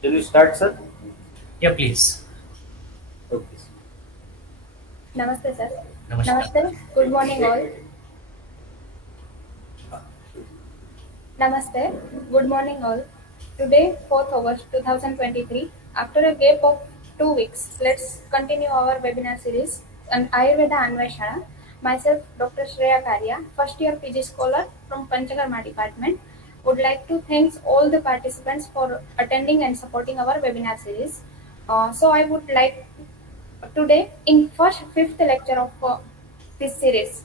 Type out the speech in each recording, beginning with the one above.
Shall we start, sir? Yeah, please. Okay. Namaste, sir. Namaskar. Namaste. Good morning, all. Namaste. Good morning, all. Today, 4th August 2023, after a gap of 2 weeks, let's continue our webinar series on Ayurveda-Anweshana. Myself, Dr. Shreya Karya, first year PG scholar from Panchakarma department, would like to thank all the participants for attending and supporting our webinar series. So I would like today, in first fifth lecture of this series,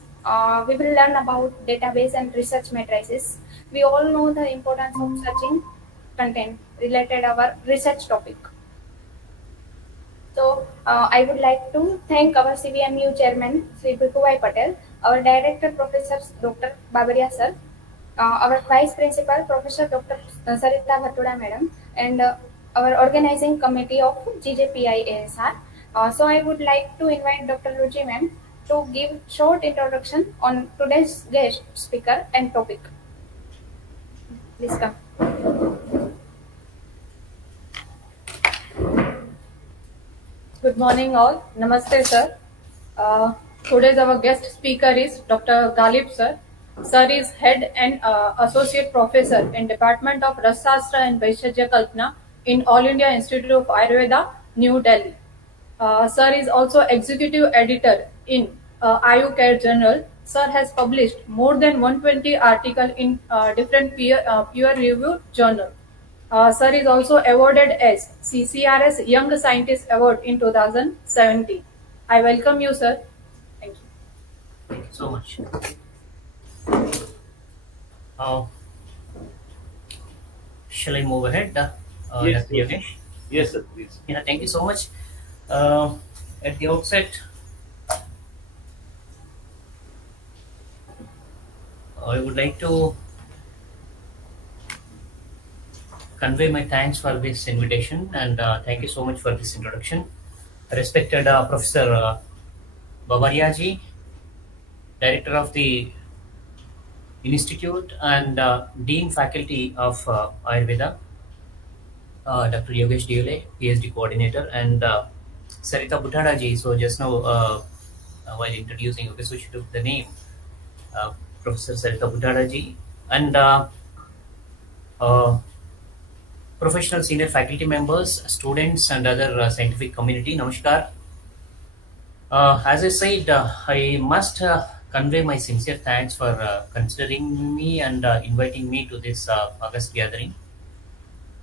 we will learn about database and research matrices. We all know the importance of searching content related our research topic. So I would like to thank our CVMU chairman, Sri Bhikubhai Patel, our director, Professor Dr. Babaria sir, our vice principal, Professor Dr. Sarita Bhattuda madam, and our organizing committee of GJPIASR. So I would like to invite Dr. Ruchi ma'am to give short introduction on today's guest speaker and topic. Please come. Good morning, all. Namaste, sir. Today's our guest speaker is Dr. Galib, sir. Sir is head and associate professor in Department of Rasastra and Vaishajya Kalpana in All India Institute of Ayurveda, New Delhi. Sir is also executive editor in Ayu Care Journal. Sir has published more than 120 articles in different peer-reviewed journals. Sir is also awarded as CCRS Young Scientist Award in 2017. I welcome you, sir. Thank you. Thank you so much. Shall I move ahead? Yes, Dr. yes. Yogesh? Yes, sir, please. Yeah, thank you so much. At the outset, I would like to convey my thanks for this invitation and thank you so much for this introduction. Respected Professor Babaria ji, Director of the Institute and Dean Faculty of Ayurveda, Dr. Yogesh Diole, Ph.D. Coordinator, and Sarita Buttada ji. So just now, while introducing, okay, so she took the name, Professor Sarita Buttada ji, and uh, professional senior faculty members, students, and other scientific community. Namaskar. As I said, I must convey my sincere thanks for considering me and inviting me to this August gathering.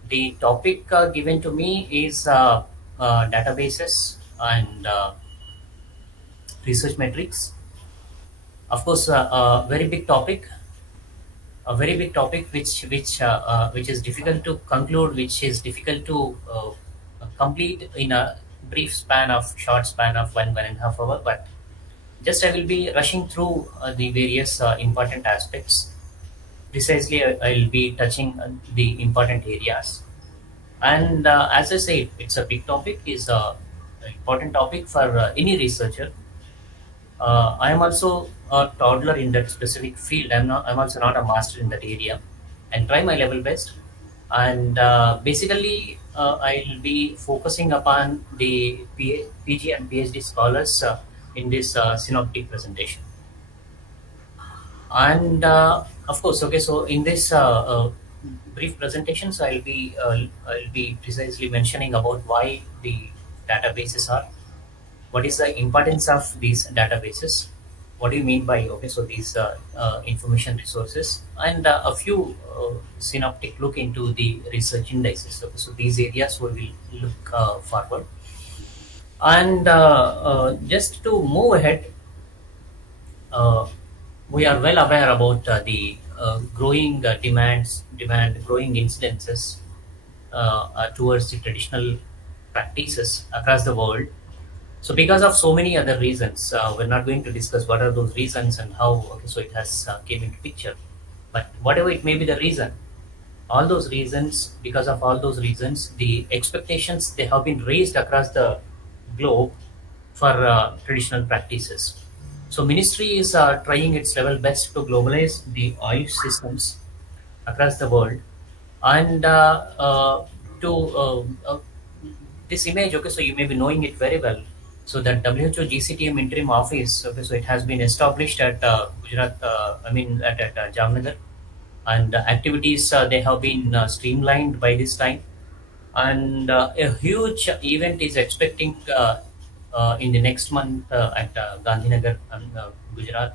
The topic given to me is databases and research metrics. Of course, a very big topic, which is difficult to conclude, which is difficult to complete in a short span of 1.5 hours. But just I will be rushing through the various important aspects. Precisely, I'll be touching the important areas. And as I said, it's a big topic, is a important topic for any researcher. I am also a toddler in that specific field. I'm also not a master in that area, and try my level best. And basically, I'll be focusing upon the PG and PhD scholars in this synoptic presentation. And of course, okay. So in this brief presentation, so I'll be precisely mentioning about why the databases are, what is the importance of these databases, what do you mean by, okay, so these information resources, and a few synoptic look into the research indices. Okay, so these areas we will look forward. And just to move ahead, uh, we are well aware about the growing growing incidences towards the traditional practices across the world. So, because of so many other reasons, we're not going to discuss what are those reasons and how. Okay, so it has came into picture. But whatever it may be the reason, all those reasons, because of all those reasons, the expectations they have been raised across the globe for traditional practices. So, Ministry is trying its level best to globalize the Ayush systems across the world, and to this image, okay, so you may be knowing it very well. So that WHO GCTM interim office, okay, so it has been established at Gujarat, at Jamnagar, and activities they have been streamlined by this time, and a huge event is expecting in the next month at Gandhinagar, Gujarat.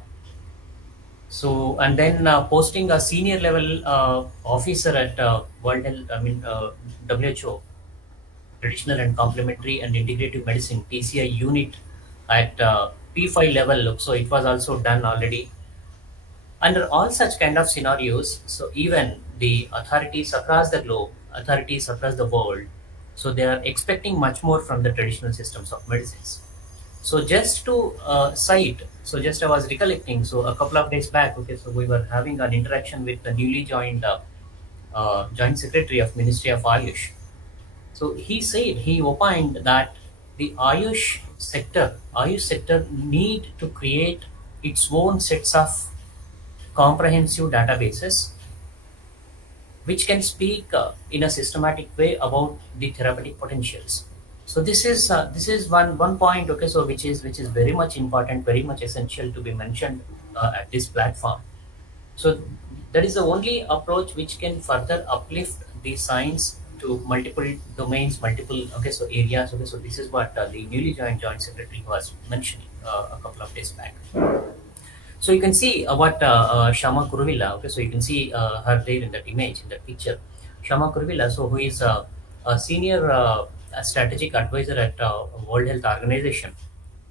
So, and then posting a senior level officer at World Health, WHO, traditional and complementary and integrative medicine TCI unit at P5 level. So it was also done already. Under all such kind of scenarios, so even the authorities across the globe, authorities across the world, so they are expecting much more from the traditional systems of medicines. So just to cite, so just I was recollecting, so a couple of days back, okay, so we were having an interaction with the newly joined Joint Secretary of Ministry of Ayush. So he opined that the Ayush sector need to create its own sets of comprehensive databases which can speak in a systematic way about the therapeutic potentials. So this is one point, okay, so which is very much important, very much essential to be mentioned at this platform. So that is the only approach which can further uplift the science to multiple domains, multiple, okay, so areas. Okay, so this is what the newly joined Joint Secretary was mentioning a couple of days back. So you can see what Shama Kuruvilla, okay, so you can see her there in that image, in that picture. Shama Kuruvilla, so who is a senior strategic advisor at World Health Organization.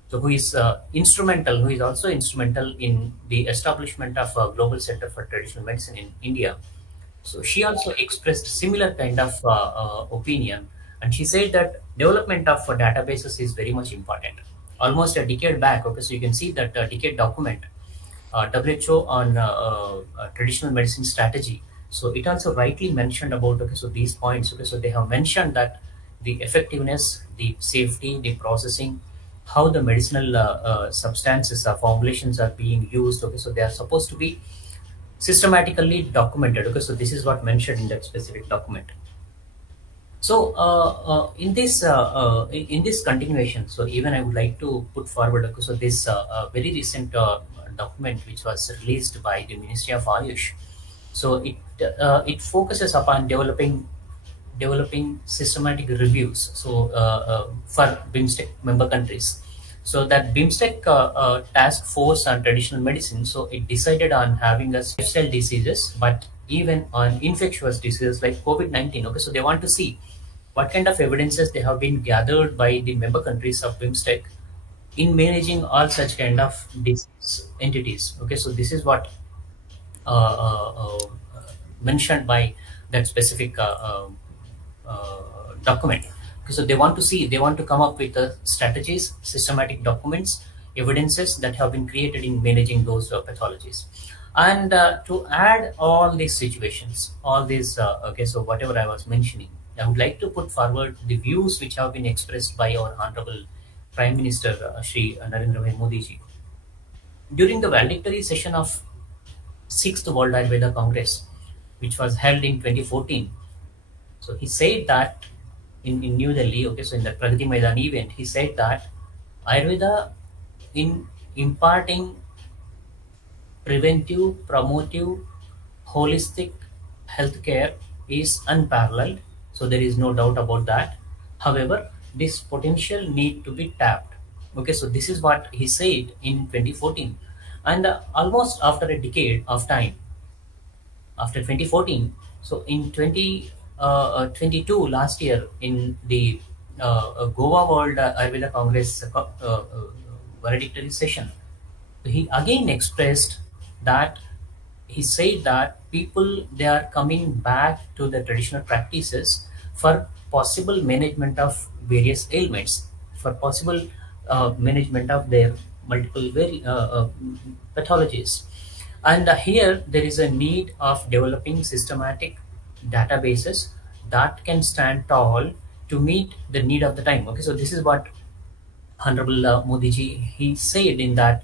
So who is who is also instrumental in the establishment of a global center for traditional medicine in India. So she also expressed similar kind of opinion, and she said that development of databases is very much important. Almost a decade back, okay, so you can see that decade document, WHO on traditional medicine strategy. So it also rightly mentioned about, okay, so these points, okay, so they have mentioned that the effectiveness, the safety, the processing, how the medicinal substances or formulations are being used, okay, so they are supposed to be systematically documented, okay, so this is what mentioned in that specific document. So in this continuation, so even I would like to put forward, okay, so this very recent document which was released by the Ministry of Ayush. So it focuses upon developing systematic reviews, so for BIMSTEC member countries. So that BIMSTEC task force on traditional medicine, so it decided on having a lifestyle diseases, but even on infectious diseases like COVID-19. Okay, so they want to see what kind of evidences they have been gathered by the member countries of BIMSTEC in managing all such kind of disease entities. Okay, so this is what mentioned by that specific document. Okay, so they want to come up with strategies, systematic documents, evidences that have been created in managing those pathologies. And to add all these situations, all these, okay, so whatever I was mentioning, I would like to put forward the views which have been expressed by our Honorable Prime Minister Shri Narendra Bhai Modi ji during the valedictory session of 6th World Ayurveda Congress, which was held in 2014. So he said that in New Delhi, okay, so in the Pragati Maidan event, he said that Ayurveda in imparting preventive, promotive, holistic healthcare is unparalleled. So there is no doubt about that. However, this potential need to be tapped. Okay, so this is what he said in 2014, and almost after a decade of time, after 2014, so in 2022 last year in the Goa World Ayurveda Congress valedictory session, he again expressed that he said that people, they are coming back to the traditional practices for possible management of various ailments, for possible management of their multiple pathologies. And here there is a need of developing systematic databases that can stand tall to meet the need of the time. Okay, so this is what Honorable Modi ji he said in that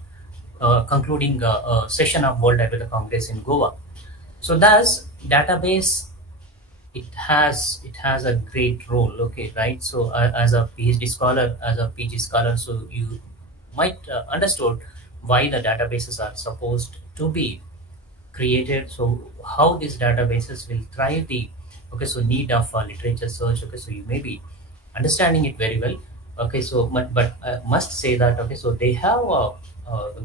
concluding session of World Ayurveda Congress in Goa. So thus database it has a great role, okay, right? So as a PhD scholar, as a PG scholar, so you might understood why the databases are supposed to be created, so how these databases will thrive the, okay, so need of literature search, okay, so you may be understanding it very well, okay, so but I must say that, okay, so they have a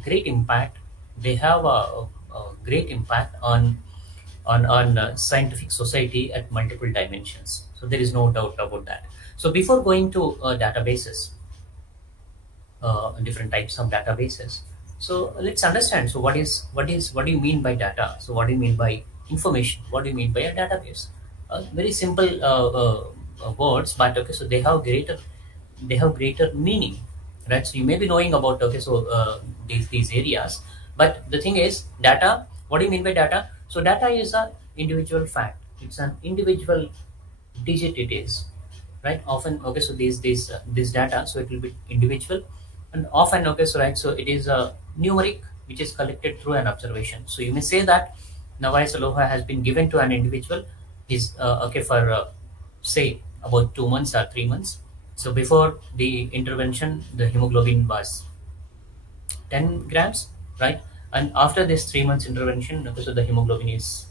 great impact, they have a great impact on scientific society at multiple dimensions, so there is no doubt about that. So before going to databases, different types of databases, so let's understand, so what do you mean by data, so what do you mean by information, what do you mean by a database? Very simple words, but okay, so they have greater meaning, right? So you may be knowing about, okay, so these areas, but the thing is, data, what do you mean by data? So data is a individual fact, it's an individual digit, it is, right? Often, okay, so this data, so it will be individual, and often, okay, so right, so it is a numeric which is collected through an observation. So you may say that Nawai Saloha has been given to an individual, is okay, for say about 2 months or 3 months. So before the intervention, the hemoglobin was 10 grams, right? And after this 3 months intervention, okay, so the hemoglobin is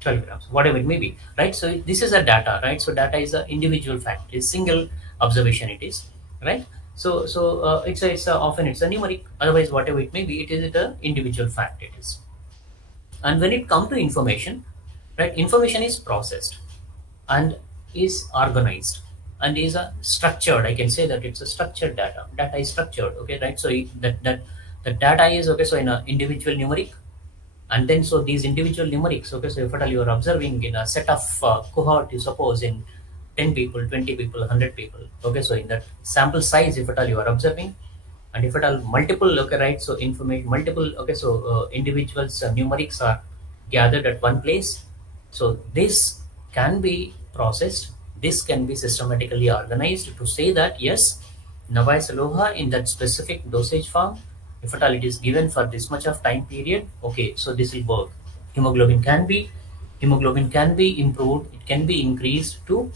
12 grams, whatever it may be, right? So this is a data, right? So data is an individual fact, it's single observation, it is, right? So it's often it's a numeric, otherwise whatever it may be, it is an individual fact, it is. And when it comes to information, right, information is processed and is organized and is a structured, I can say that it's a structured data is structured, okay, right? So that the data is, okay, so in a individual numeric, and then so these individual numerics, okay, so if at all you are observing in a set of cohort, you suppose in 10 people, 20 people, 100 people, okay, so in that sample size, if at all you are observing, and if at all multiple, okay, right, so information multiple, okay, so individuals numerics are gathered at one place, so this can be processed, this can be systematically organized to say that yes, Navai Saloha in that specific dosage form, if at all it is given for this much of time period, okay, so this will work. Hemoglobin can be improved, it can be increased to,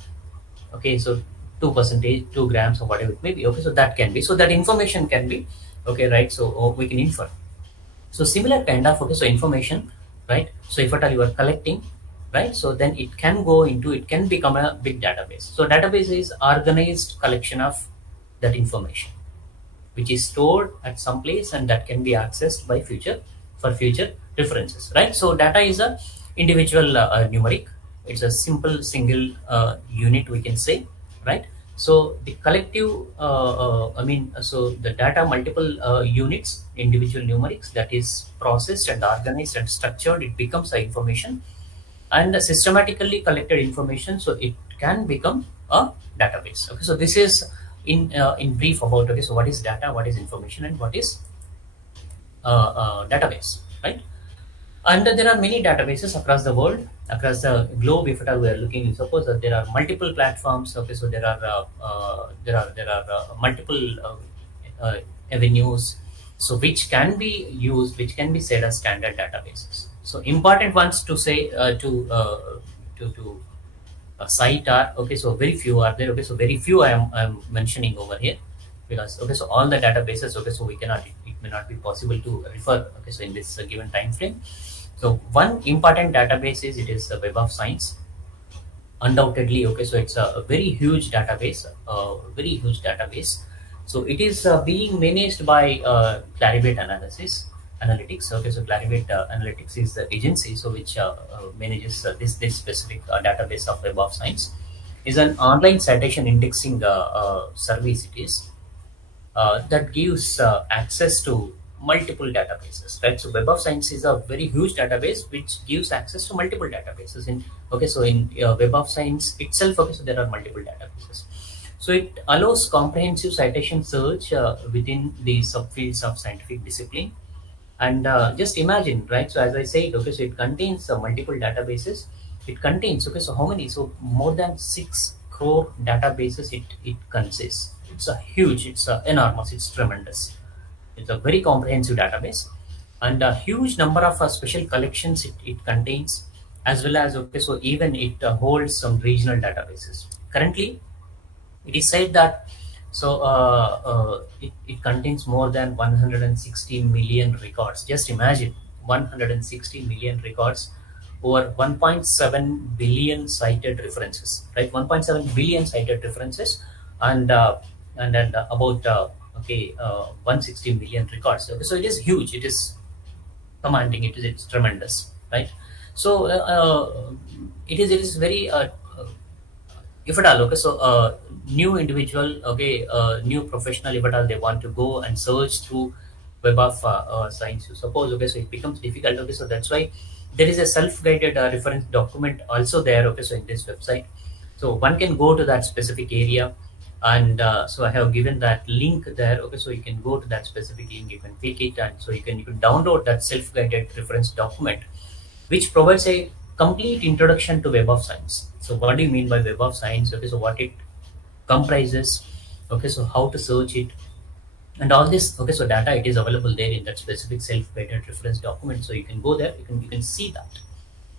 okay, so 2%, 2 grams or whatever it may be, okay, so that can be, so that information can be, okay, right, so we can infer. So similar kind of, okay, so information, right, so if at all you are collecting, right, so then it can become a big database. So database is organized collection of that information which is stored at some place and that can be accessed by future references, right? So data is a individual numeric, it's a simple single unit, we can say, right? So the collective so the data multiple units, individual numerics, that is processed and organized and structured, it becomes a information, and the systematically collected information, so it can become a database. Okay, so this is in brief about, okay, so what is data, what is information, and what is database, right? And there are many databases across the world, across the globe. If at all we are looking, suppose that there are multiple platforms. Okay, so there are multiple avenues, so which can be used, which can be said as standard databases. So important ones to say to cite are, okay, so very few are there. Okay, so very few I am mentioning over here, because okay, so all the databases, okay, so we cannot, it may not be possible to refer, okay, so in this given time frame. So one important database is, it is the Web of Science, undoubtedly. Okay, so it's a very huge database, so it is being managed by Clarivate Analytics. Okay, so Clarivate Analytics is the agency, so which manages this specific database of Web of Science. Is an online citation indexing service. It is that gives access to multiple databases, right? So Web of Science is a very huge database which gives access to multiple databases. In Web of Science itself, okay, so there are multiple databases. So it allows comprehensive citation search within the subfields of scientific discipline. And just imagine, right? So as I said, okay, so it contains multiple databases. It contains, okay, so how many? So more than 6 crore databases it consists. It's a huge, it's enormous, it's tremendous. It's a very comprehensive database, and a huge number of special collections it contains, as well as, okay, so even it holds some regional databases. Currently, it is said that it contains more than 160 million records. Just imagine 160 million records over 1.7 billion cited references, right? 1.7 billion cited references, and then about 160 million records. Okay, so it is huge. It is commanding. It's tremendous, right? So it is very if at all, okay, so new individual, okay, new professional, if at all they want to go and search through web of science, you suppose, okay, so it becomes difficult. Okay, so that's why there is a self-guided reference document also there. Okay, so in this website, so one can go to that specific area, and so I have given that link there. Okay, so you can go to that specific link, you can click it, and so you can download that self-guided reference document, which provides a complete introduction to Web of Science. So what do you mean by Web of Science? Okay, so what it comprises, okay, so how to search it, and all this. Okay, so data, it is available there in that specific self-guided reference document. So you can go there, you can see that.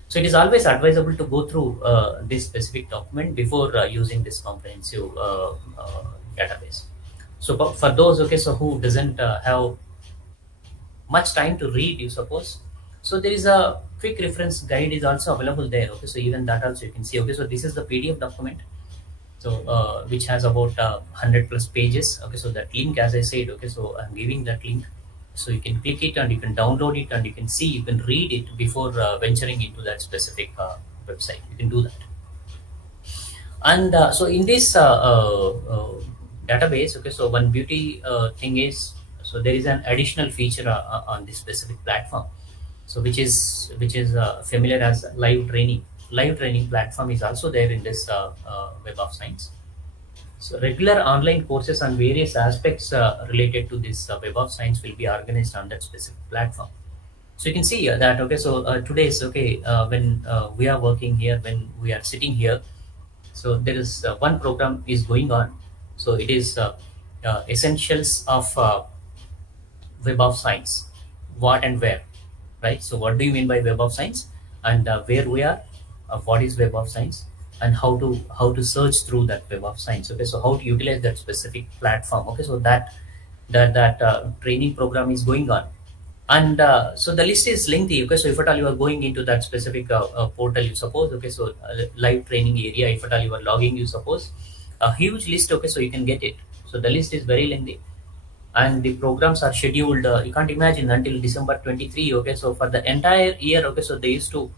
So it is always advisable to go through this specific document before using this comprehensive database. So for those, okay, so who doesn't have much time to read, you suppose, so there is a quick reference guide is also available there. Okay, so even that also you can see. Okay, so this is the PDF document, so which has about 100 plus pages. Okay, so that link, as I said, okay, so I'm giving that link, so you can click it and you can download it, and you can see, you can read it before venturing into that specific website. You can do that. And so in this database, okay, so one beauty thing is, so there is an additional feature on this specific platform, so which is familiar as live training platform is also there in this Web of Science. So regular online courses on various aspects related to this Web of Science will be organized on that specific platform. So you can see that, okay, so today is, okay, when we are working here, when we are sitting here, so there is one program is going on. So it is essentials of Web of Science, what and where, right? So what do you mean by Web of Science, and where we are, what is Web of Science, and how to search through that Web of Science. Okay, so how to utilize that specific platform. Okay, so that training program is going on, and so the list is lengthy. Okay, so if at all you are going into that specific portal, you suppose, okay, so live training area, if at all you are logging, you suppose, a huge list. Okay, so you can get it. So the list is very lengthy, and the programs are scheduled, you can't imagine, until December 23. Okay, so for the entire year, okay, so they used to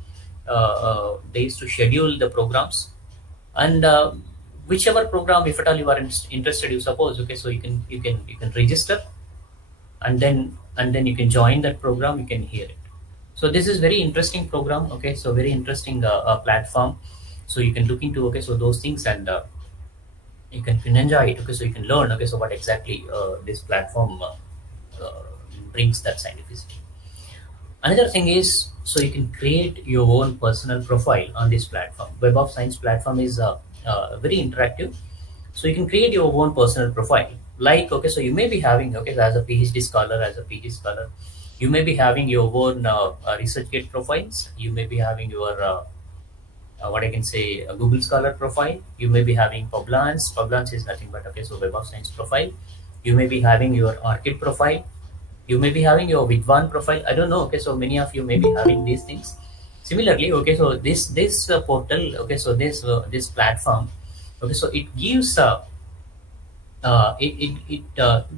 schedule the programs, and whichever program, if at all you are interested, you suppose, okay, so you can register, and then you can join that program, you can hear it. So this is very interesting program. Okay, so very interesting platform, so you can look into, okay, so those things, and you can enjoy it. Okay, so you can learn, okay, so what exactly this platform brings that scientificity. Another thing is, so you can create your own personal profile on this platform. Web of Science platform is very interactive, so you can create your own personal profile. Like, okay, so you may be having, okay, as a PhD scholar, as a PG scholar, you may be having your own ResearchGate profiles. You may be having your what I can say, a Google Scholar profile. You may be having PubLance. PubLance is nothing but, okay, so Web of Science profile. You may be having your ORCID profile. You may be having your Vidwan profile. I don't know. Okay, so many of you may be having these things. Similarly, okay, so this portal, okay, so this platform, okay, so it gives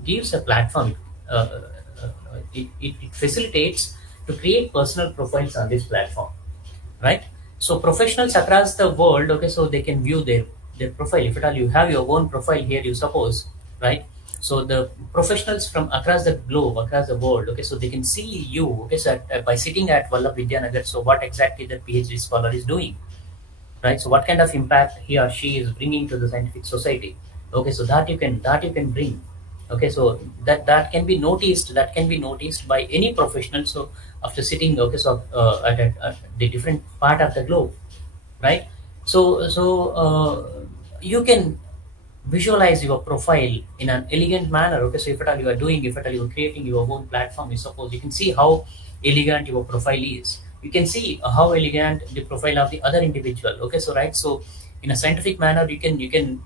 gives a platform. It facilitates to create personal profiles on this platform, right? So professionals across the world, okay, so they can view their profile. If at all you have your own profile here, you suppose, right? So the professionals from across the globe, across the world, okay, so they can see you, okay, so by sitting at Vallabh Vidyanagar, so what exactly the PhD scholar is doing, right? So what kind of impact he or she is bringing to the scientific society. Okay, so that you can bring. Okay, so that can be noticed. That can be noticed by any professional. So after sitting, okay, so at the different part of the globe, right? So you can visualize your profile in an elegant manner. Okay, so if at all you are creating your own platform, you suppose, you can see how elegant your profile is. you can see how elegant the profile of the other individual. Okay, so right, so in a scientific manner, you can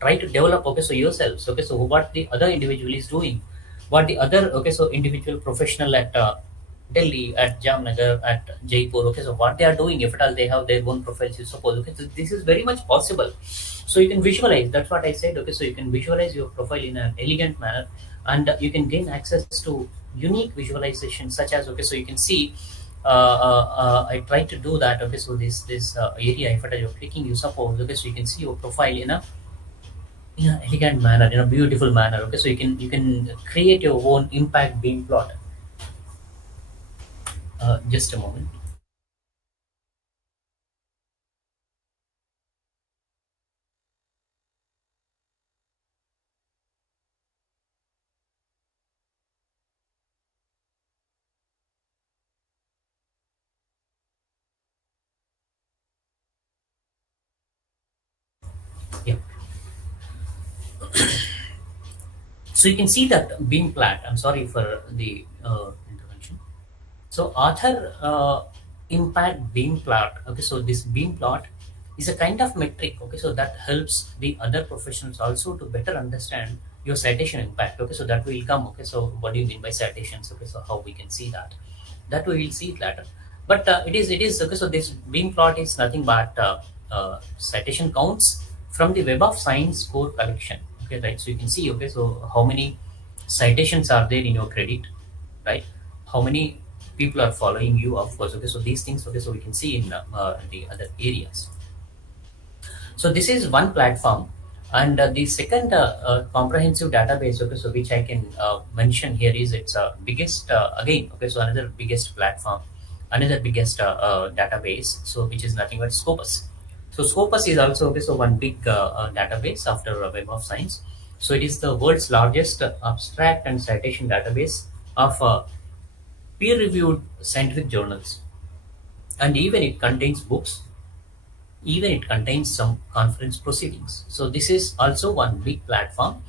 try to develop, okay, so yourselves, okay, so what the other individual is doing, what the other, okay, so individual professional at Delhi, at Jamnagar, at Jaipur, okay, so what they are doing, if at all they have their own profiles, you suppose, okay, so this is very much possible. So you can visualize, that's what I said, okay, so you can visualize your profile in an elegant manner, and you can gain access to unique visualization, such as, okay, so you can see, I try to do that, okay, so this area, if at all you're clicking, you suppose, okay, so you can see your profile in a elegant manner, in a beautiful manner, okay, so you can create your own impact beam plot. Just a moment. Yeah, so you can see that beam plot. I'm sorry for the intervention. So author impact beam plot. Okay, so this beam plot is a kind of metric. Okay, so that helps the other professionals also to better understand your citation impact. Okay, so that will come. Okay, so what do you mean by citations? Okay, so how we can see that? That we will see it later. But it is okay. So this beam plot is nothing but citation counts from the Web of Science core collection. Okay, right. So you can see. Okay, so how many citations are there in your credit, right? How many people are following you, of course, okay, so these things, okay, so we can see in the other areas. So this is one platform, and the second comprehensive database, okay, so which I can mention here is its biggest, again, okay, so another biggest platform, another biggest database, so which is nothing but Scopus. So Scopus is also, okay, so one big database after Web of Science. So it is the world's largest abstract and citation database of peer-reviewed scientific journals, and even it contains books, even it contains some conference proceedings. So this is also one big platform,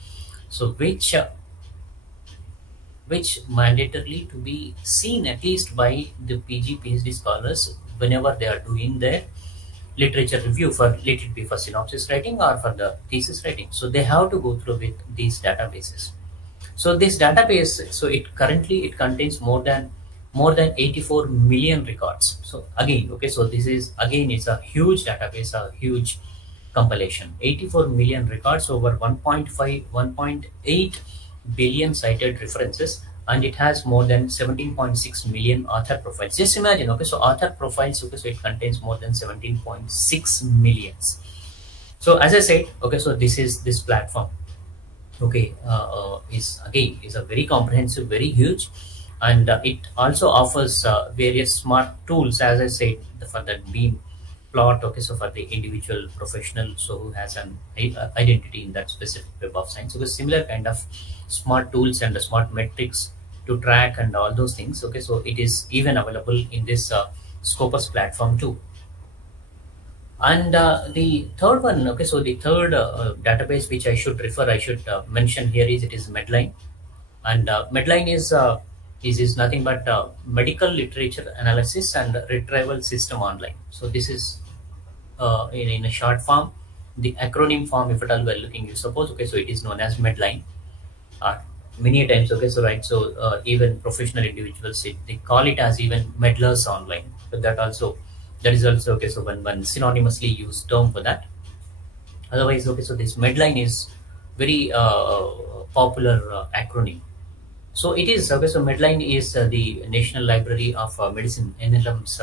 so which mandatorily to be seen at least by the PG PhD scholars whenever they are doing their literature review, for let it be for synopsis writing or for the thesis writing. So they have to go through with these databases. So this database, so it currently it contains more than 84 million records. So again, okay, so this is again, it's a huge database, a huge compilation. 84 million records over 1.5, 1.8 billion cited references, and it has more than 17.6 million author profiles. Just imagine, okay, so author profiles, okay, so it contains more than 17.6 millions. So as I said, okay, so this platform, okay, is a very comprehensive, very huge, and it also offers various smart tools, as I said, for the beam plot, okay, so for the individual professional, so who has an identity in that specific Web of Science. So the similar kind of smart tools and the smart metrics to track and all those things, okay, so it is even available in this Scopus platform too. And the third one, okay, so the third database which I should mention here is, it is Medline. And Medline is nothing but medical literature analysis and retrieval system online. So this is in a short form, the acronym form, if at all we're looking, you suppose, okay, so it is known as Medline. uh, Many times, okay, so right, so even professional individuals, they call it as even meddlers online, but that is also, okay, so one synonymously used term for that. Otherwise, okay, so this Medline is very popular acronym. So it is, okay, so Medline is the National Library of Medicine, NLM's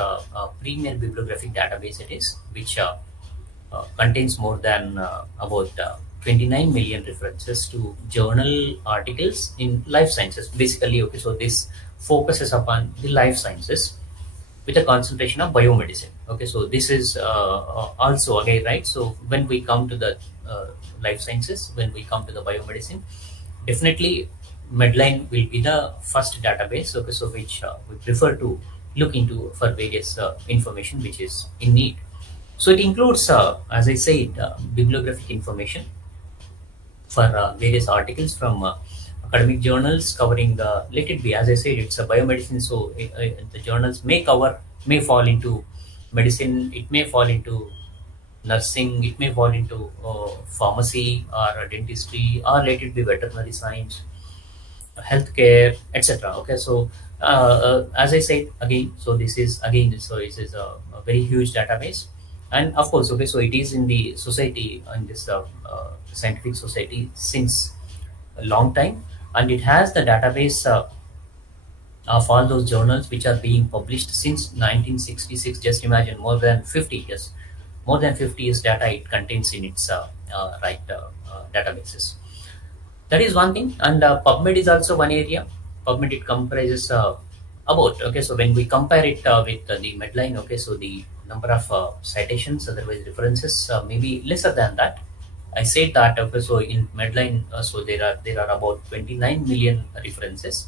premier bibliographic database it is, which contains more than about 29 million references to journal articles in life sciences. Basically, okay, so this focuses upon the life sciences with a concentration of biomedicine. Okay, so this is also again, right. So when we come to the life sciences, when we come to the biomedicine, definitely Medline will be the first database. Okay, so which we prefer to look into for various information which is in need. So it includes, as I said, bibliographic information for various articles from academic journals covering let it be, as I said, it's a biomedicine, so the journals may fall into medicine, it may fall into nursing, it may fall into pharmacy or dentistry, or let it be veterinary science, healthcare, etc. Okay, so as I said again, so this is again, so this is a very huge database, and of course, okay, so it is in the society, in this scientific society since a long time, and it has the database of all those journals which are being published since 1966. Just imagine, more than 50 years, more than 50 years data it contains in its databases. That is one thing, and PubMed is also one area. PubMed, it comprises about, okay, so when we compare it with the Medline, okay, so the number of citations, otherwise references, maybe lesser than that. I said that, okay, so in Medline, so there are about 29 million references,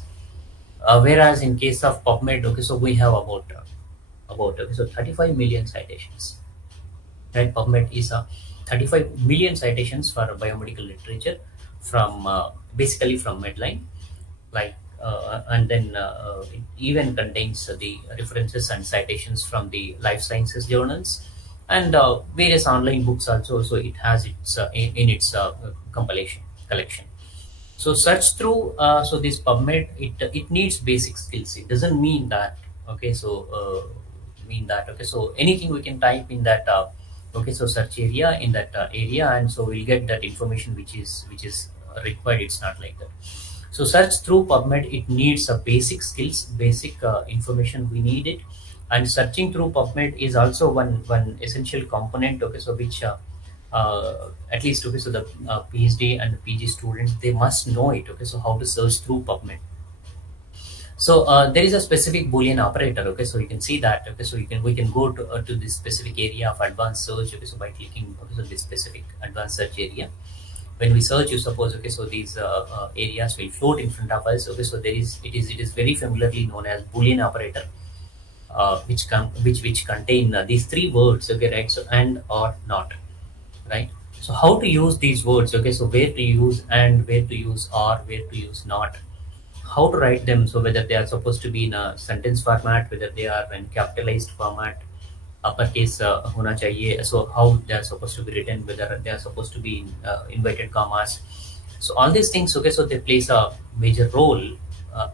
whereas in case of PubMed, okay, so we have about okay, so 35 million citations. Right, PubMed is 35 million citations for biomedical literature from basically from Medline, like and then it even contains the references and citations from the life sciences journals and various online books also. So it has its in its compilation collection. So search through so this PubMed, it needs basic skills. It doesn't mean that, okay, so okay, so anything we can type in that okay, so search area in that area, and so we'll get that information which is required. It's not like that. So search through PubMed, it needs a basic skills, basic information we need it, and searching through PubMed is also one essential component, okay, so which at least, okay, so the PhD and PG students, they must know it, okay, so how to search through PubMed. So there is a specific Boolean operator, okay, so you can see that, okay, so we can go to this specific area of advanced search, okay, so by clicking, okay, so this specific advanced search area. When we search, you suppose, okay, so these areas will float in front of us, okay, so it is very familiarly known as Boolean operator, which contain these three words, okay, right, so and or not, right. So how to use these words, okay, so where to use and, where to use or, where to use not, how to write them, so whether they are supposed to be in a sentence format, whether they are in capitalized format, uppercase hona chahiye, so how they are supposed to be written, whether they are supposed to be in inverted commas. So all these things, okay, so they plays a major role,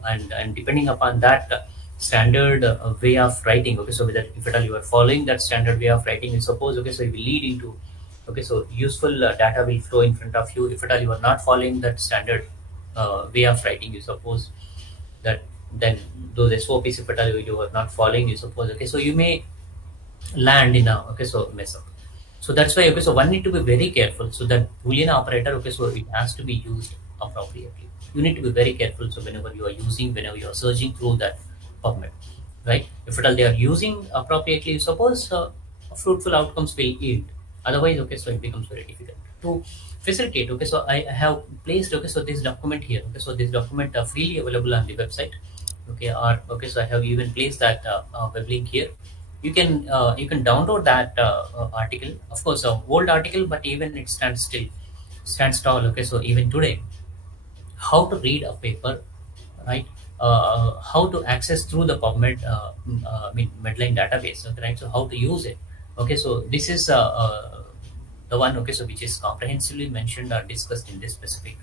and depending upon that standard way of writing, okay, so whether if at all you are following that standard way of writing, you suppose, okay, so it will lead into, okay, so useful data will flow in front of you. If at all you are not following that standard way of writing, you suppose that then those SOPs, if at all you are not following, you suppose, okay, so you may land in a, okay, so mess up. So that's why, okay, so one need to be very careful. So that Boolean operator, okay, so it has to be used appropriately. You need to be very careful. So whenever you are searching through that PubMed, right? If at all they are using appropriately, you suppose fruitful outcomes will yield. Otherwise, okay, so it becomes very difficult to facilitate. Okay, so I have placed, okay, so this document here, okay, so this document are freely available on the website, okay, or okay, so I have even placed that web link here. You can download that article, of course, a old article, but even it stands tall, okay, so even today, how to read a paper, right, how to access through the PubMed Medline database, okay, right, so how to use it, okay, so this is the one, okay, so which is comprehensively mentioned or discussed in this specific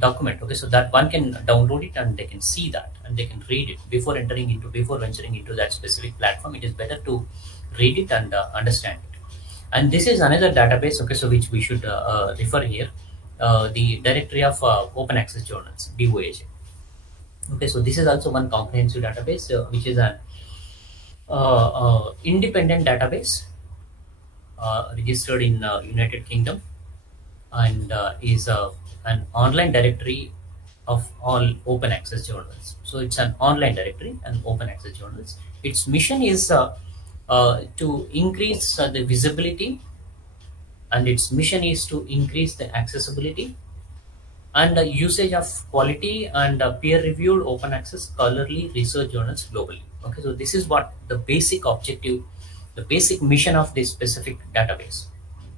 document, okay, so that one can download it and they can see that and they can read it before venturing into that specific platform. It is better to read it and understand it. And this is another database, okay, so which we should refer here, the directory of open access journals, DOAJ. Okay, so this is also one comprehensive database, which is an independent database registered in United Kingdom, and is an online directory of all open access journals. So it's an online directory and open access journals. Its mission is to increase the visibility, and its mission is to increase the accessibility and the usage of quality and peer-reviewed open access scholarly research journals globally. Okay, so this is what the basic objective, the basic mission of this specific database.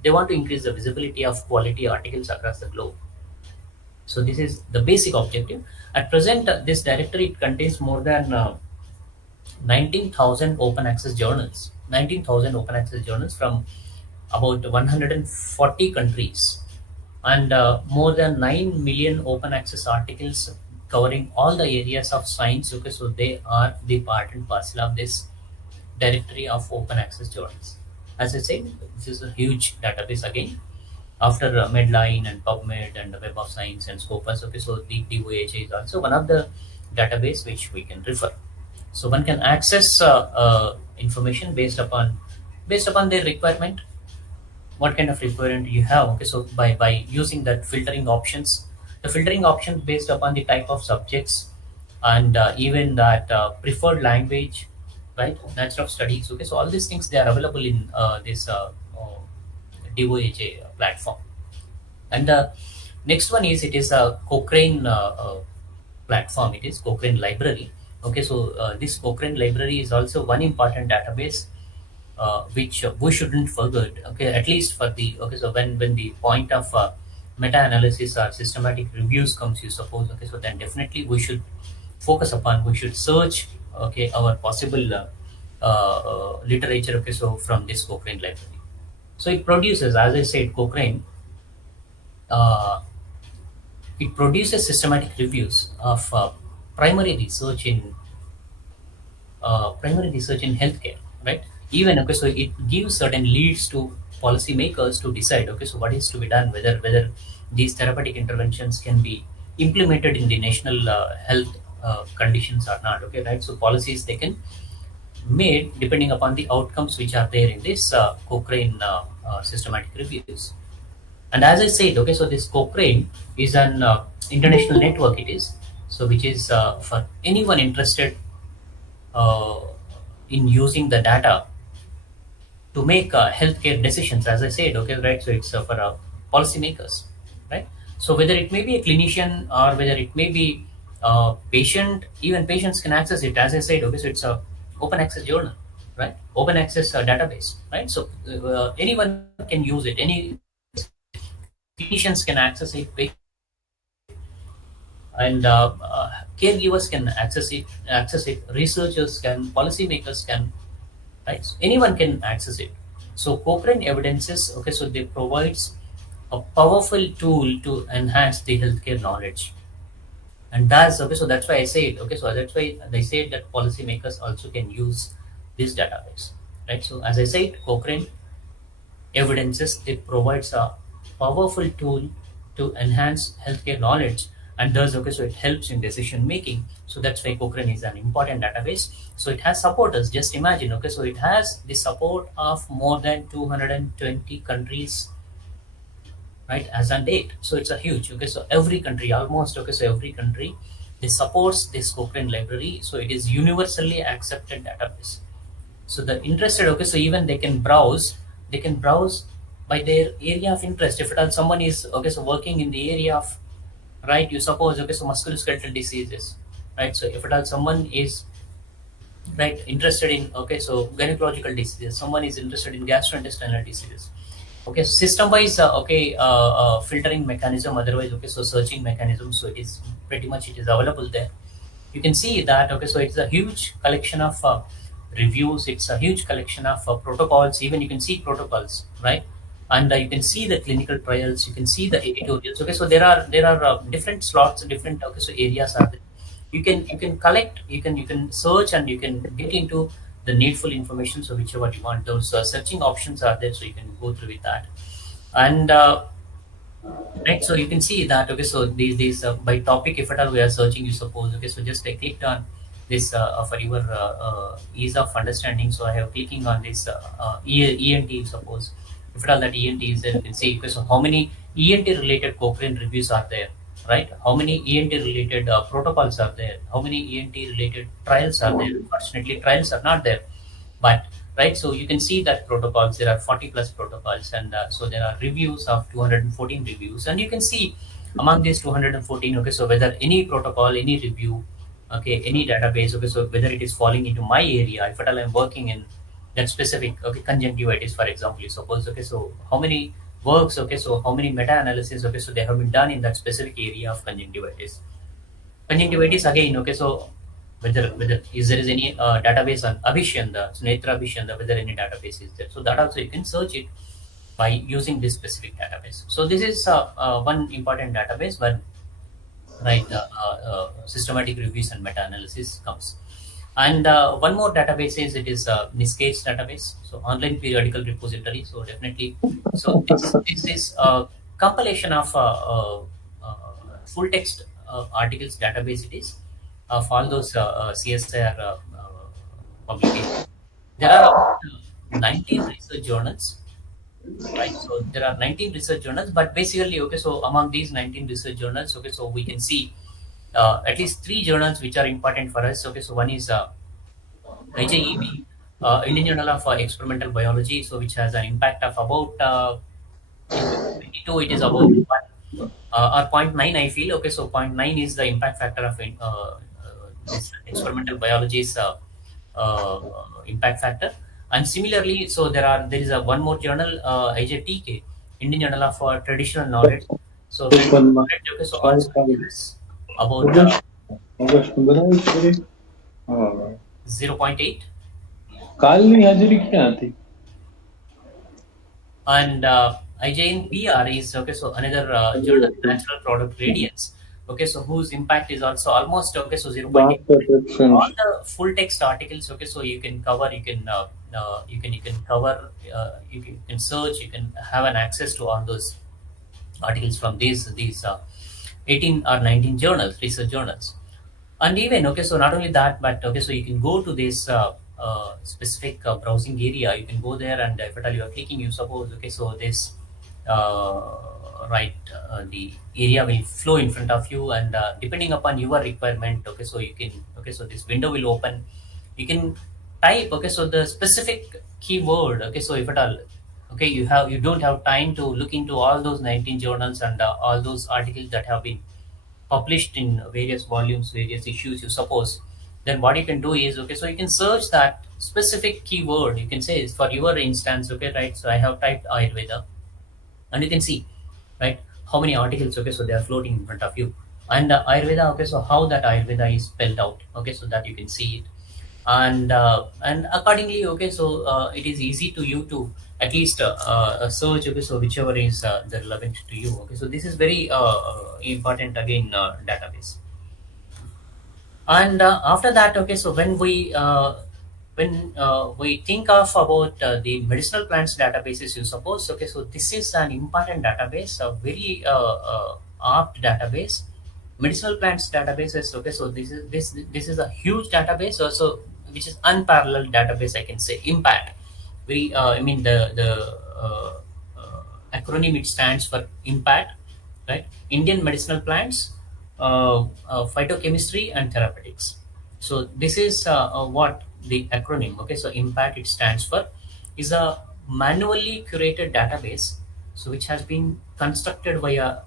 They want to increase the visibility of quality articles across the globe. So this is the basic objective. At present, this directory, it contains more than 19,000 open access journals. 19,000 open access journals from about 140 countries, and more than 9 million open access articles covering all the areas of science. Okay, so they are the part and parcel of this directory of open access journals. As I said, this is a huge database again. After Medline and PubMed and the Web of Science and Scopus, okay, so the DOAJ is also one of the database which we can refer. So one can access information based upon their requirement, what kind of requirement you have. Okay, so by using that filtering options, the filtering options based upon the type of subjects, and even that preferred language, right, nature of studies. Okay, so all these things, they are available in this DOAJ platform. And the next one is, it is a Cochrane platform. It is Cochrane Library. Okay, so this Cochrane Library is also one important database which we shouldn't forget. Okay, at least for the, okay, so when the point of meta-analysis or systematic reviews comes, you suppose, okay, so then definitely we should focus upon, we should search, okay, our possible literature, okay, so from this Cochrane Library. So it produces, as I said, Cochrane, it produces systematic reviews of primary research in healthcare, right? Even, okay, so it gives certain leads to policymakers to decide, okay, so what is to be done, whether these therapeutic interventions can be implemented in the national health conditions or not. Okay, right? So policies, they can made depending upon the outcomes which are there in this Cochrane systematic reviews. And as I said, okay, so this Cochrane is an international network. It is, so which is for anyone interested in using the data to make healthcare decisions. As I said, okay, right. So it's for policymakers, right? So whether it may be a clinician or whether it may be a patient, even patients can access it. As I said, okay, so it's a open access journal, right? Open access database, right? So anyone can use it. Any clinicians can access it, and caregivers can access it. Researchers can, policymakers can, right? So anyone can access it. So Cochrane evidences, okay, so they provides a powerful tool to enhance the healthcare knowledge. And that's, okay, so that's why I said, okay, so that's why they said that policymakers also can use this database, right? So as I said, Cochrane evidences, it provides a powerful tool to enhance healthcare knowledge, and thus, okay, so it helps in decision making. So that's why Cochrane is an important database. So it has supporters. Just imagine, okay, so it has the support of more than 220 countries, right, as on date. So it's a huge, okay, so every country, almost, okay, so every country, this supports this Cochrane library. So it is universally accepted database. So the interested, okay, so even they can browse by their area of interest. If at all someone is, okay, so working in the area of, right, you suppose, okay, so musculoskeletal diseases, right? So if at all someone is, right, interested in, okay, so gynecological diseases, someone is interested in gastrointestinal diseases, okay, so system wise, filtering mechanism, otherwise, okay, so searching mechanism, so it is pretty much, it is available there. You can see that, okay, so it's a huge collection of reviews, it's a huge collection of protocols. Even you can see protocols, right? And you can see the clinical trials, you can see the editorials. Okay, so there are different slots, different, okay, so areas are there. You can collect, you can search, and you can get into the needful information. So whichever you want, those searching options are there, so you can go through with that. And right, so you can see that, okay, so these by topic, if at all we are searching, you suppose, okay, so just I clicked on this for your ease of understanding. So I have clicking on this ENT, suppose. If at all that ENT is there, you can see, okay, so how many ENT related Cochrane reviews are there, right? How many ENT related protocols are there? How many ENT related trials are there? Unfortunately, trials are not there, but right, so you can see that protocols, there are 40 plus protocols, and so there are reviews of 214 reviews, and you can see among these 214, okay, so whether any protocol, any review, okay, any database, okay, so whether it is falling into my area. If at all I'm working in that specific, okay, conjunctivitis, for example, you suppose, okay, so how many works, okay, so how many meta-analysis, okay, so they have been done in that specific area of conjunctivitis. Conjunctivitis again, okay, so whether is there is any database on Abhishanda, so Netra Abhishanda, whether any database is there. So that also you can search it by using this specific database. So this is one important database where systematic reviews and meta-analysis comes. And one more database is it is MISC database, so online periodical repository. So definitely, so this is a compilation of full text articles database. It is of all those CSIR publications. There are about 19 research journals, right? So there are 19 research journals, but basically, okay, so among these 19 research journals, okay, so we can see at least 3 journals which are important for us. Okay, so one is IJEB, Indian Journal of Experimental Biology, so which has an impact of about in 2022 it is about 1 or zero 0.9 I feel. Okay, so 0.9 is the impact factor of this experimental biology's impact factor. And similarly, so there is a one more journal, IJTK, Indian Journal of Traditional Knowledge. So traditional knowledge, okay, so also has about 0.8. Colony हाजिरी क्या थी? And IJNPR is okay, so another journal, Natural Product Radiance. Okay, so whose impact is also almost okay, so 0.8. All the full text articles, okay, so you can cover, you can cover, you can search, you can have an access to all those articles from these 18 or 19 journals, research journals. And even okay, so not only that, but okay, so you can go to this specific browsing area. You can go there, and if at all you are clicking, you suppose okay, so this the area will flow in front of you, and depending upon your requirement, okay, so you can okay, so this window will open. You can type okay, so the specific keyword. Okay, so if at all okay, you don't have time to look into all those 19 journals and all those articles that have been published in various volumes, various issues, you suppose, then what you can do is okay, so you can search that specific keyword. You can say for your instance, okay, right, so I have typed Ayurveda, and you can see, right, how many articles, okay, so they are floating in front of you. And Ayurveda, okay, so how that Ayurveda is spelled out, okay, so that you can see it. And accordingly, okay, so it is easy to you to at least search, okay, so whichever is the relevant to you. Okay, so this is very important again, database. And after that, okay, so when we think of about the medicinal plants databases, you suppose, okay, so this is an important database, a very apt database. Medicinal plants databases, okay, so this is a huge database also, which is unparalleled database, I can say. Impact, very I mean the acronym, it stands for impact, right? Indian medicinal plants, phytochemistry and therapeutics. So this is what the acronym, okay, so impact, it stands for, is a manually curated database, so which has been constructed via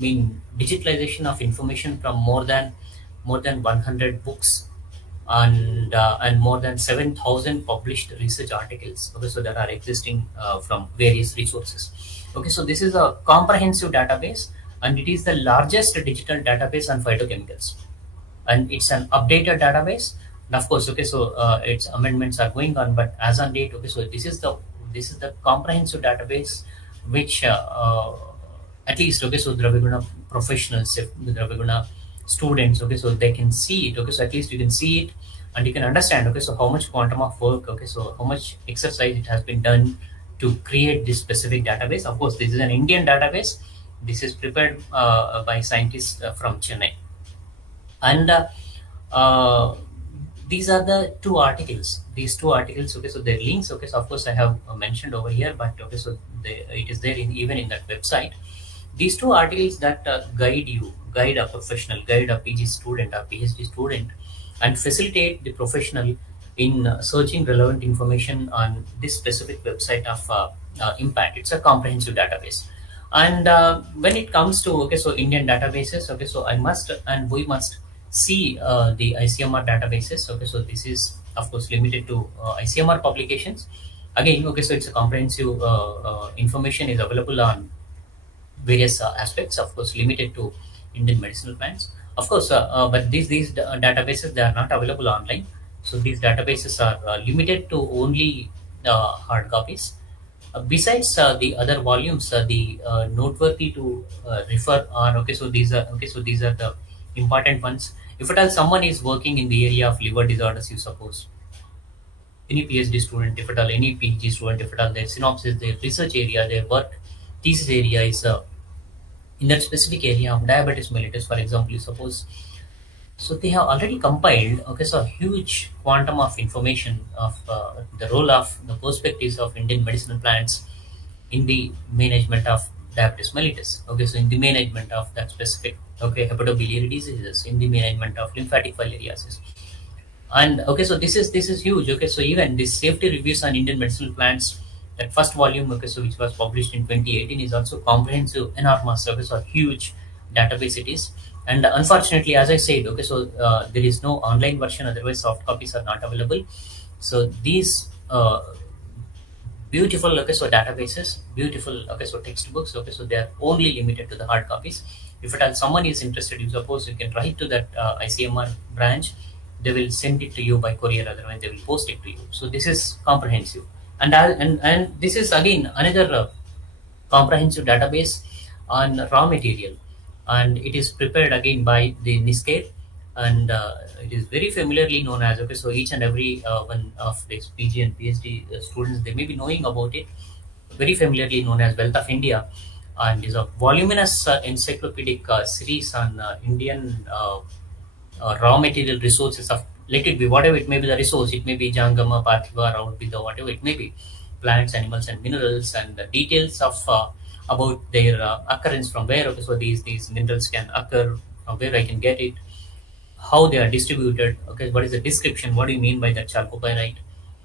digitalization of information from more than 100 books and more than 7,000 published research articles, okay, so that are existing from various resources. Okay, so this is a comprehensive database, and it is the largest digital database on phytochemicals, and it's an updated database. And of course, okay, so its amendments are going on, but as on date, okay, so this is the comprehensive database which at least, okay, so Draviguna professionals, if the Draviguna students, okay, so they can see it, okay, so at least you can see it and you can understand, okay, so how much quantum of work, okay, so how much exercise it has been done to create this specific database. Of course, this is an Indian database. This is prepared by scientists from Chennai. And these are the two articles. These two articles, okay, so their links, okay, so of course I have mentioned over here, but okay, so it is there even in that website. These two articles that guide a professional, guide a PG student, a PhD student, and facilitate the professional in searching relevant information on this specific website of impact. It's a comprehensive database. And when it comes to, okay, so Indian databases, okay, so we must see the ICMR databases. Okay, so this is of course limited to ICMR publications. Again, okay, so it's a comprehensive information is available on various aspects, of course, limited to Indian medicinal plants. Of course, but these databases, they are not available online. So these databases are limited to only hard copies. Besides the other volumes, the noteworthy to refer are okay. So these are okay. So these are the important ones. If at all someone is working in the area of liver disorders, you suppose any PhD student, if at all any PhD student, if at all their synopsis, their research area, their work thesis area is in that specific area of diabetes mellitus, for example, you suppose. So they have already compiled, okay, so a huge quantum of information of the role of the perspectives of Indian medicinal plants in the management of diabetes mellitus. Okay, so in the management of that specific okay hepatobiliary diseases, in the management of lymphatic filariasis, and okay, so this is huge. Okay, so even this safety reviews on Indian medicinal plants, that first volume, okay, so which was published in 2018, is also comprehensive, enormous. Okay, so a huge database it is. And unfortunately, as I said, okay, so there is no online version. Otherwise, soft copies are not available. So these beautiful okay so databases, beautiful okay so textbooks, okay, so they are only limited to the hard copies. If at all someone is interested, you suppose you can write to that ICMR branch. They will send it to you by courier, otherwise they will post it to you. So this is comprehensive. And this is again another comprehensive database on raw material, and it is prepared again by the NISC, and it is very familiarly known as okay. So each and every one of these PG and PhD students, they may be knowing about it. Very familiarly known as Wealth of India, and is a voluminous encyclopedic series on Indian raw material resources of, let it be whatever it may be the resource, it may be Jangama, Parthiva, Raudpita, whatever it may be, plants, animals, and minerals, and the details of about their occurrence, from where okay, so these minerals can occur, from where I can get it, how they are distributed. Okay, what is the description? What do you mean by that chalcopyrite?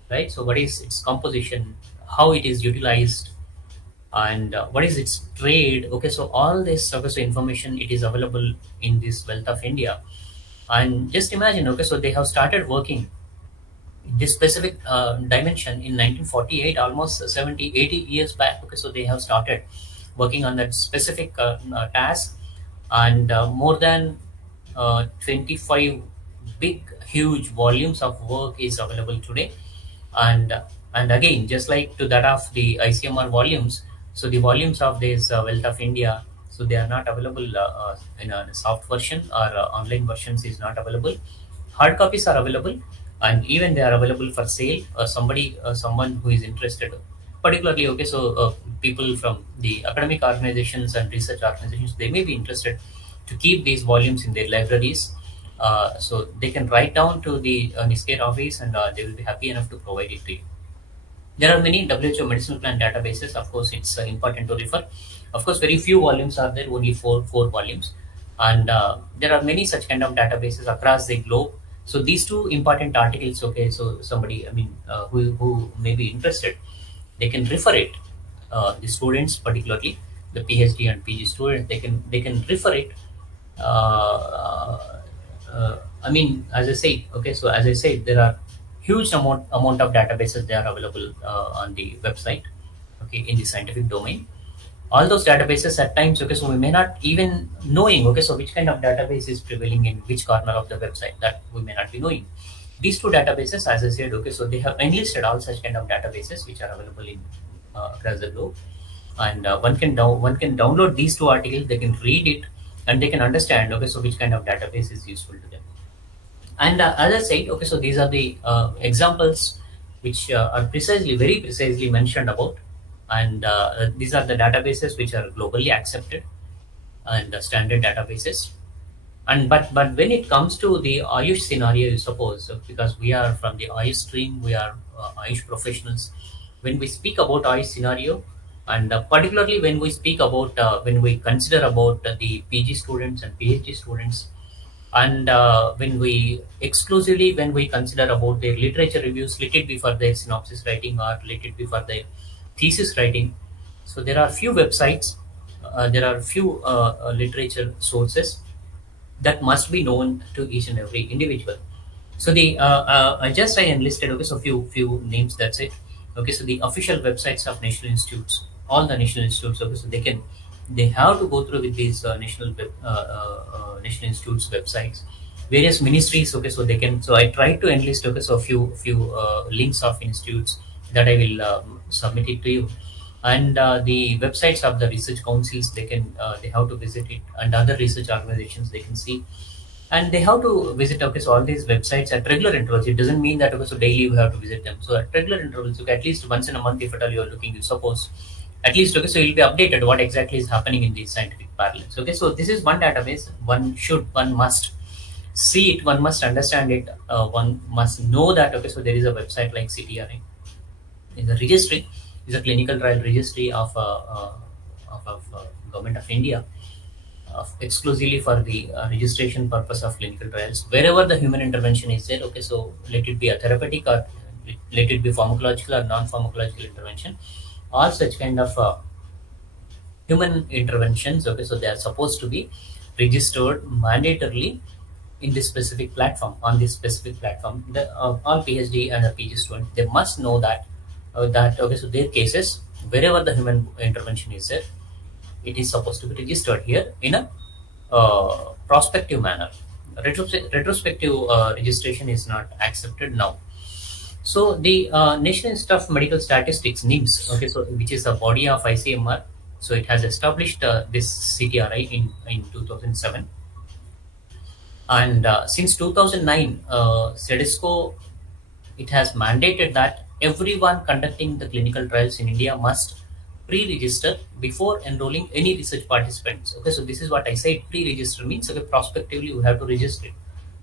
Right. So what is its composition? How it is utilized? And what is its trade? Okay, so all this okay, so information, it is available in this Wealth of India. And just imagine, okay, so they have started working in this specific dimension in 1948, almost 70, 80 years back. Okay, so they have started working on that specific task, and more than 25 big, huge volumes of work is available today. And again, just like to that of the ICMR volumes, so the volumes of this Wealth of India, so they are not available in a soft version, or online versions is not available. Hard copies are available, and even they are available for sale. Someone who is interested, particularly okay, so people from the academic organizations and research organizations, they may be interested to keep these volumes in their libraries. So they can write down to the NISC office, and they will be happy enough to provide it to you. There are many WHO medicinal plant databases. Of course, it's important to refer. Of course, very few volumes are there, only four volumes, and there are many such kind of databases across the globe. So these two important articles, okay, so somebody, I mean, who may be interested, they can refer it. The students, particularly the PhD and PG students, they can refer it. I mean, as I said, okay, so as I said, there are huge amount of databases, they are available on the website, okay, in the scientific domain. All those databases at times, okay, so we may not even knowing, okay, so which kind of database is prevailing in which corner of the website, that we may not be knowing. These two databases, as I said, okay, so they have enlisted all such kind of databases which are available in across the globe, and one can download these two articles, they can read it, and they can understand, okay, so which kind of database is useful to them. And as I said, okay, so these are the examples which are very precisely mentioned about, and these are the databases which are globally accepted and standard databases. And but when it comes to the Ayush scenario, you suppose, because we are from the Ayush stream, we are Ayush professionals. When we speak about Ayush scenario, and particularly when we speak about when we consider about the PG students and PhD students, and when we consider about their literature reviews, let it be for their synopsis writing or let it be for their thesis writing, so there are few websites, there are few literature sources that must be known to each and every individual. So the I enlisted, okay, so few names, that's it. Okay, so the official websites of national institutes, all the national institutes. Okay, so they have to go through with these national institutes websites, various ministries. Okay, so they can. So I try to enlist. Okay, so few links of institutes that I will submit it to you, and the websites of the research councils, they have to visit it, and other research organizations they can see, and they have to visit. Okay, so all these websites at regular intervals. It doesn't mean that okay, so daily you have to visit them. So at regular intervals, okay, at least once in a month, if at all you are looking, you suppose, at least okay, so you'll be updated what exactly is happening in these scientific parallels. Okay, so this is one database. One must see it, one must understand it, one must know that okay, so there is a website like CTRA. In the registry is a clinical trial registry of government of India, exclusively for the registration purpose of clinical trials. Wherever the human intervention is there, okay, so let it be a therapeutic or let it be pharmacological or non-pharmacological intervention, all such kind of human interventions. Okay, so they are supposed to be registered mandatorily in this specific platform. On this specific platform, the all PhD and a PG student, they must know that okay, so their cases, wherever the human intervention is there, it is supposed to be registered here in a prospective manner. Retrospective registration is not accepted now. So the National Institute of Medical Statistics (NIMS), okay, so which is a body of ICMR, so it has established this CTRI in 2007, and since 2009, CEDESCO, it has mandated that everyone conducting the clinical trials in India must pre-register before enrolling any research participants. Okay, so this is what I said. Pre-register means okay, prospectively you have to register it.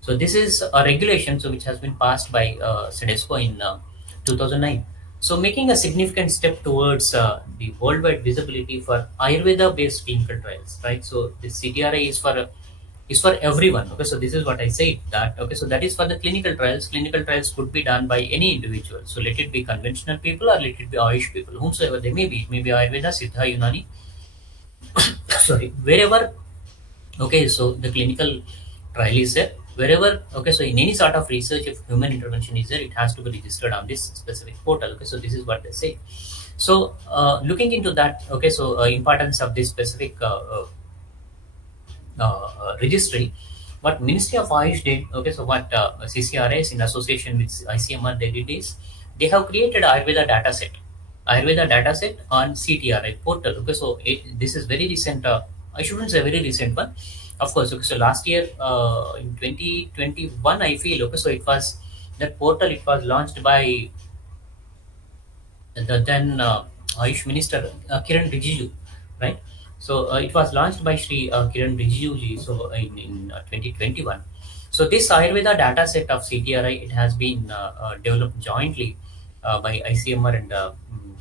So this is a regulation so which has been passed by CEDESCO in 2009. So making a significant step towards the worldwide visibility for Ayurveda-based clinical trials, right? So this CTRI is for everyone. Okay, so this is what I said, that okay, so that is for the clinical trials. Clinical trials could be done by any individual. So let it be conventional people or let it be Ayush people, whomsoever they may be. It may be Ayurveda, Siddha, Unani, sorry, wherever. Okay, so the clinical trial is there. Wherever, okay, so in any sort of research, if human intervention is there, it has to be registered on this specific portal. Okay, so this is what they say. So looking into that, okay, so importance of this specific registry, what Ministry of Ayush did, okay, so what CCRS in association with ICMR they did is they have created Ayurveda dataset on CTRI portal. Okay, so this is very recent. I shouldn't say very recent one, of course. Okay, so last year in 2021, I feel. Okay, so it was that portal. It was launched by the then Ayush Minister Kiran Rijiju, right? So it was launched by Shri Kiran Rijiju ji. So in 2021. So this Ayurveda data set of CTRI, it has been developed jointly by ICMR and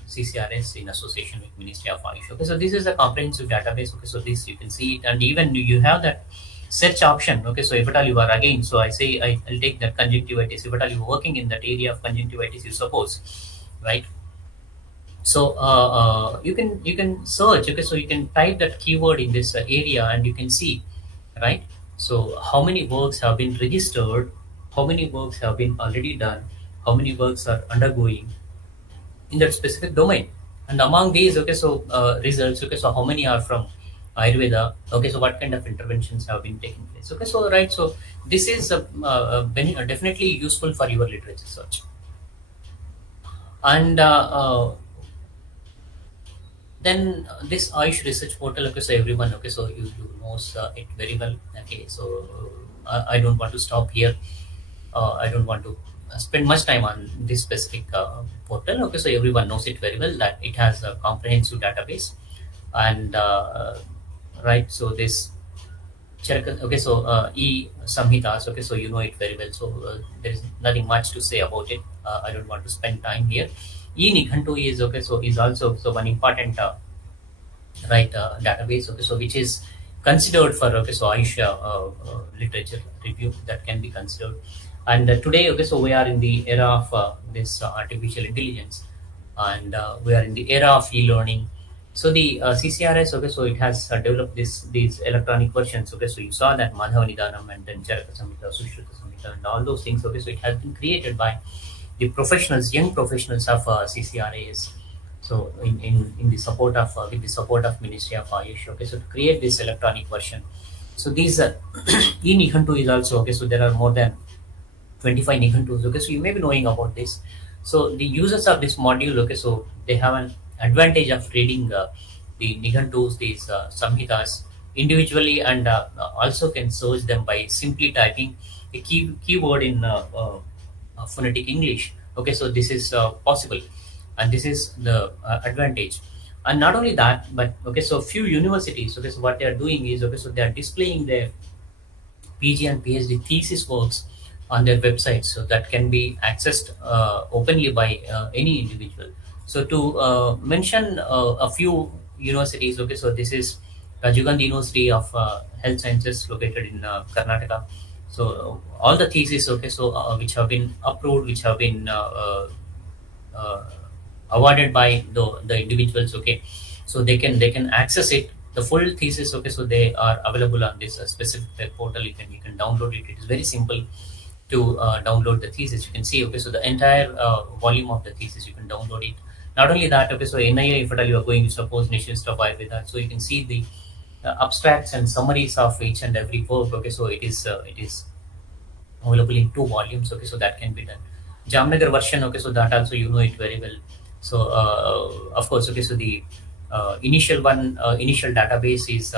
CCRS in association with Ministry of Ayush. Okay, so this is a comprehensive database. Okay, so this you can see it, and even you have that search option. Okay, so if at all you are again, so I say I'll take that conjunctivitis. If at all you are working in that area of conjunctivitis, you suppose, right? So you can search. Okay, so you can type that keyword in this area, and you can see, right? So how many works have been registered, how many works have been already done, how many works are undergoing in that specific domain, and among these, okay, so results. Okay, so how many are from Ayurveda? Okay, so what kind of interventions have been taking place? Okay, so right, so this is definitely useful for your literature search, and then this Ayush research portal. Okay, so everyone, okay, so you knows it very well. Okay, so I don't want to stop here. I don't want to spend much time on this specific portal. Okay, so everyone knows it very well that it has a comprehensive database, and right, so this okay, so e samhitas. Okay, so you know it very well. So there is nothing much to say about it. I don't want to spend time here. E-Nightu is okay, so is also so one important right database. Okay, so which is considered for okay, so Ayush literature review, that can be considered. And today, okay, so we are in the era of this artificial intelligence, and we are in the era of e-learning. So the CCRS, okay, so it has developed these electronic versions. Okay, so you saw that Madhava Nidanam and then Charaka Samhita, Sushruta Samhita, and all those things. Okay, so it has been created by the professionals, young professionals of CCRAs. So in the support of with the support of Ministry of Ayush, okay, so to create this electronic version. So these e-Nightu is also okay. So there are more than 25 Nightus. Okay, so you may be knowing about this. So the users of this module, okay, so they have an advantage of reading the Nightus, these Samhitas individually, and also can search them by simply typing a keyword in phonetic English. Okay, so this is possible, and this is the advantage. And not only that, but okay, so few universities, okay, so what they are doing is, okay, so they are displaying their PG and PhD thesis works on their website, so that can be accessed openly by any individual. So to mention a few universities, okay, so this is Rajiv University of Health Sciences located in Karnataka. So all the theses, okay, so which have been approved, which have been awarded by the individuals, okay, so they can access it, the full thesis, okay, so they are available on this specific web portal. You can download it. It is very simple to download the thesis. You can see, okay, so the entire volume of the thesis, you can download it. Not only that, okay, so NIA, if at all you are going to suppose Nations of Ayurveda, so you can see the abstracts and summaries of each and every work, okay, so it is available in 2 volumes, okay, so that can be done. Jamnagar version, okay, so that also you know it very well. So of course, okay, so the initial database is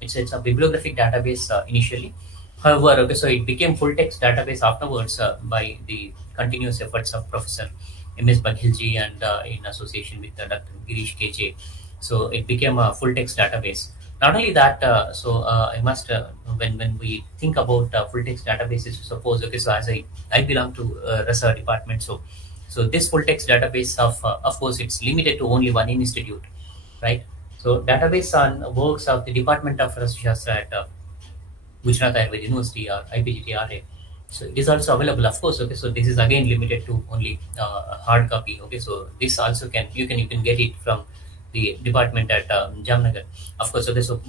it's a bibliographic database initially. However, okay, so it became full text database afterwards by the continuous efforts of Professor M.S. Baghilji and in association with Dr. Girish KJ. So it became a full text database. Not only that, I must when we think about full text databases, suppose, okay, so as I belong to RESA department, so this full text database of course it's limited to only one institute, right? So database on works of the Department of Rasashastra at Gujarat Ayurveda University or IPGTRA. So it is also available, of course. Okay, so this is again limited to only hard copy. Okay, so this also you can get it from the department at Jamnagar. Of course, okay, so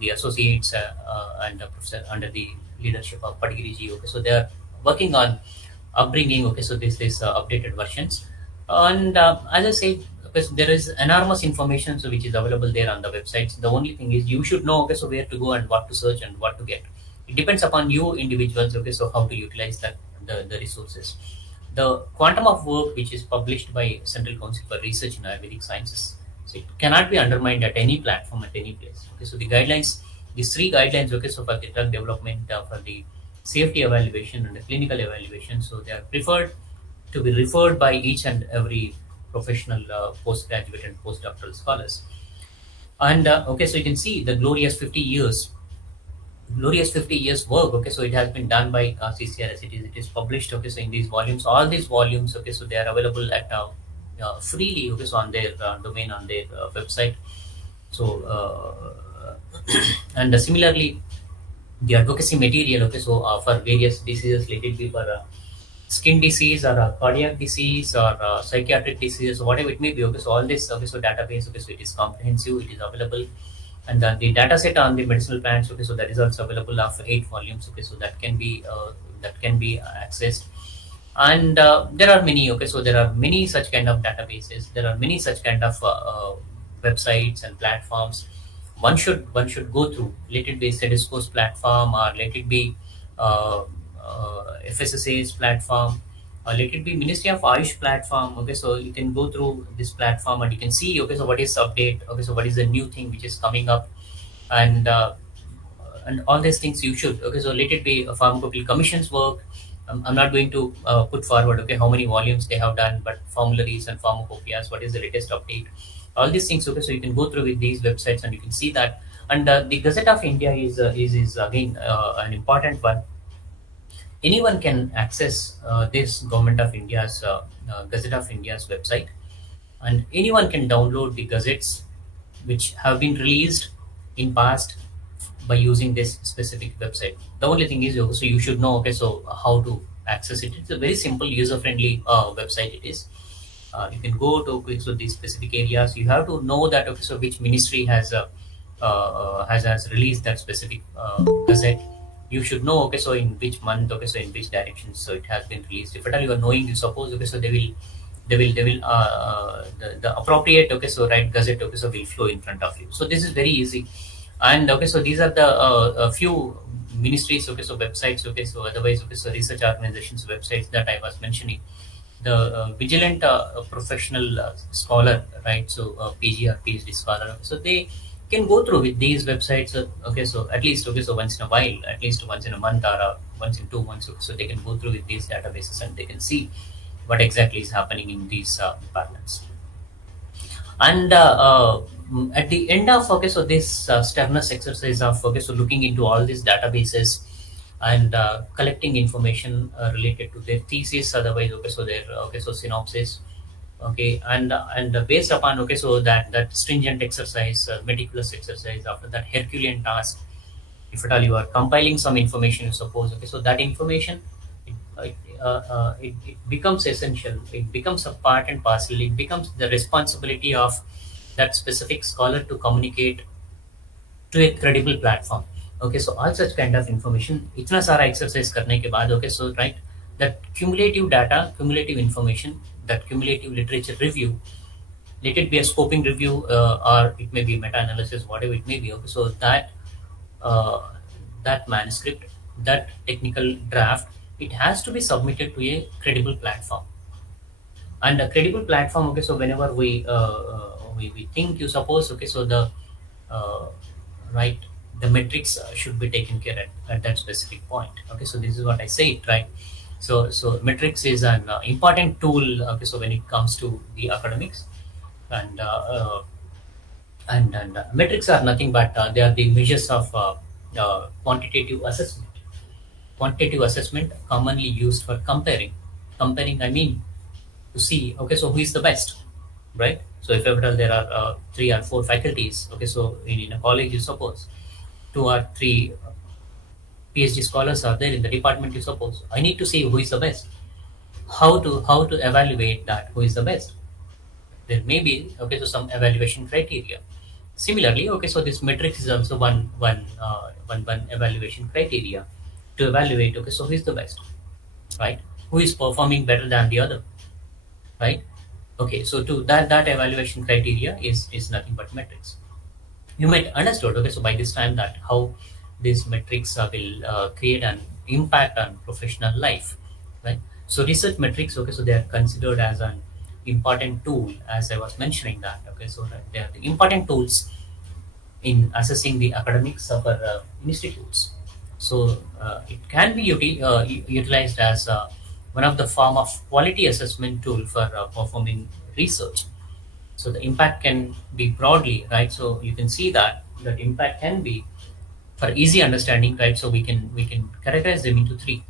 the associates and professor under the leadership of Padigiriji. Okay, so they are working on upbringing. Okay, so this is updated versions, and as I said, because there is enormous information so which is available there on the websites. The only thing is you should know, okay, so where to go and what to search and what to get. It depends upon you individuals, okay, so how to utilize the resources. The quantum of work which is published by Central Council for Research in Ayurvedic Sciences, so it cannot be undermined at any platform, at any place. Okay, so the guidelines, these 3 guidelines, okay, so for the drug development, for the safety evaluation and the clinical evaluation, so they are preferred to be referred by each and every professional postgraduate and postdoctoral scholars. And okay, so you can see the glorious 50 years work. Okay, so it has been done by CCRS. It is published. Okay, so in these volumes, all these volumes, okay, so they are available at freely, okay, so on their domain, on their website. So and similarly the advocacy material, okay, so for various diseases, let it be for skin disease or cardiac disease or psychiatric disease, whatever it may be, okay, so all this, okay, so database, okay, so it is comprehensive, it is available. And the data set on the medicinal plants, okay, so that is also available of 8 volumes, okay, so that can be accessed. And there are many, okay, so there are many such kind of databases, there are many such kind of websites and platforms one should go through. Let it be Sedisco's platform, or let it be FSSA's platform, or let it be Ministry of Ayush platform. Okay, so you can go through this platform and you can see, okay, so what is update, okay, so what is the new thing which is coming up, and all these things you should, okay, so let it be a Pharmacopoeia Commission's work. I'm not going to put forward, okay, how many volumes they have done, but formularies and pharmacopoeias, what is the latest update, all these things, okay, so you can go through with these websites and you can see that. And the Gazette of India is again an important one. Anyone can access this Government of India's Gazette of India's website, and anyone can download the gazettes which have been released in past by using this specific website. The only thing is, so you should know, okay, so how to access it. It's a very simple, user-friendly website. It is. You can go to, okay, so these specific areas. You have to know that, okay, so which ministry has released that specific gazette. you should know, okay, so in which month, okay, so in which direction, so it has been released. If at all you are knowing, you suppose, okay, so the appropriate, okay, so right gazette, okay, so will flow in front of you. So this is very easy. And okay, so these are the a few ministries, okay, so websites, okay, so otherwise, okay, so research organizations websites that I was mentioning. The vigilant professional scholar, right, so PG or PhD scholar, so they can go through with these websites, okay, so at least, okay, so once in a while, at least once in a month, or once in 2 months, okay, so they can go through with these databases and they can see what exactly is happening in these departments. And at the end of, okay, so this sternest exercise of, okay, so looking into all these databases and collecting information related to their thesis, otherwise, okay, so their, okay, so synopsis, okay, and based upon, okay, so that stringent exercise, meticulous exercise, after that Herculean task, if at all you are compiling some information, you suppose, okay, so that information, it becomes essential, it becomes a part and parcel, it becomes the responsibility of that specific scholar to communicate to a credible platform. Okay, so all such kind of information, itna sara exercise karne ke baad, okay, so right, that cumulative data, cumulative information, that cumulative literature review, let it be a scoping review, or it may be meta-analysis, whatever it may be, okay, so uh, that manuscript, that technical draft, it has to be submitted to a credible platform. And a credible platform, okay, so whenever we think, you suppose, okay, so the uh, right, the metrics should be taken care at that specific point. Okay, so this is what I said, right? So metrics is an important tool, okay, so when it comes to the academics. And metrics are nothing but they are the measures of quantitative assessment. Quantitative assessment commonly used for comparing, I mean, to see, okay, so who is the best, right? So if ever there are 3 or 4 faculties, okay, so in a college, you suppose 2 or 3 PhD scholars are there in the department, you suppose, I need to see who is the best. How to evaluate that who is the best? There may be, okay, so some evaluation criteria. Similarly, okay, so this metrics is also one evaluation criteria to evaluate, okay, so who is the best, right? Who is performing better than the other, right? Okay, so to that evaluation criteria is nothing but metrics. You might understood, okay, so by this time, that how these metrics will create an impact on professional life, right? So research metrics, okay, so they are considered as an important tool, as I was mentioning that, okay, so that they are the important tools in assessing the academics of our institutes. So it can be utilized as one of the form of quality assessment tool for performing research. So the impact can be broadly, right? So you can see that impact can be, for easy understanding, right? So we can categorize them into 3.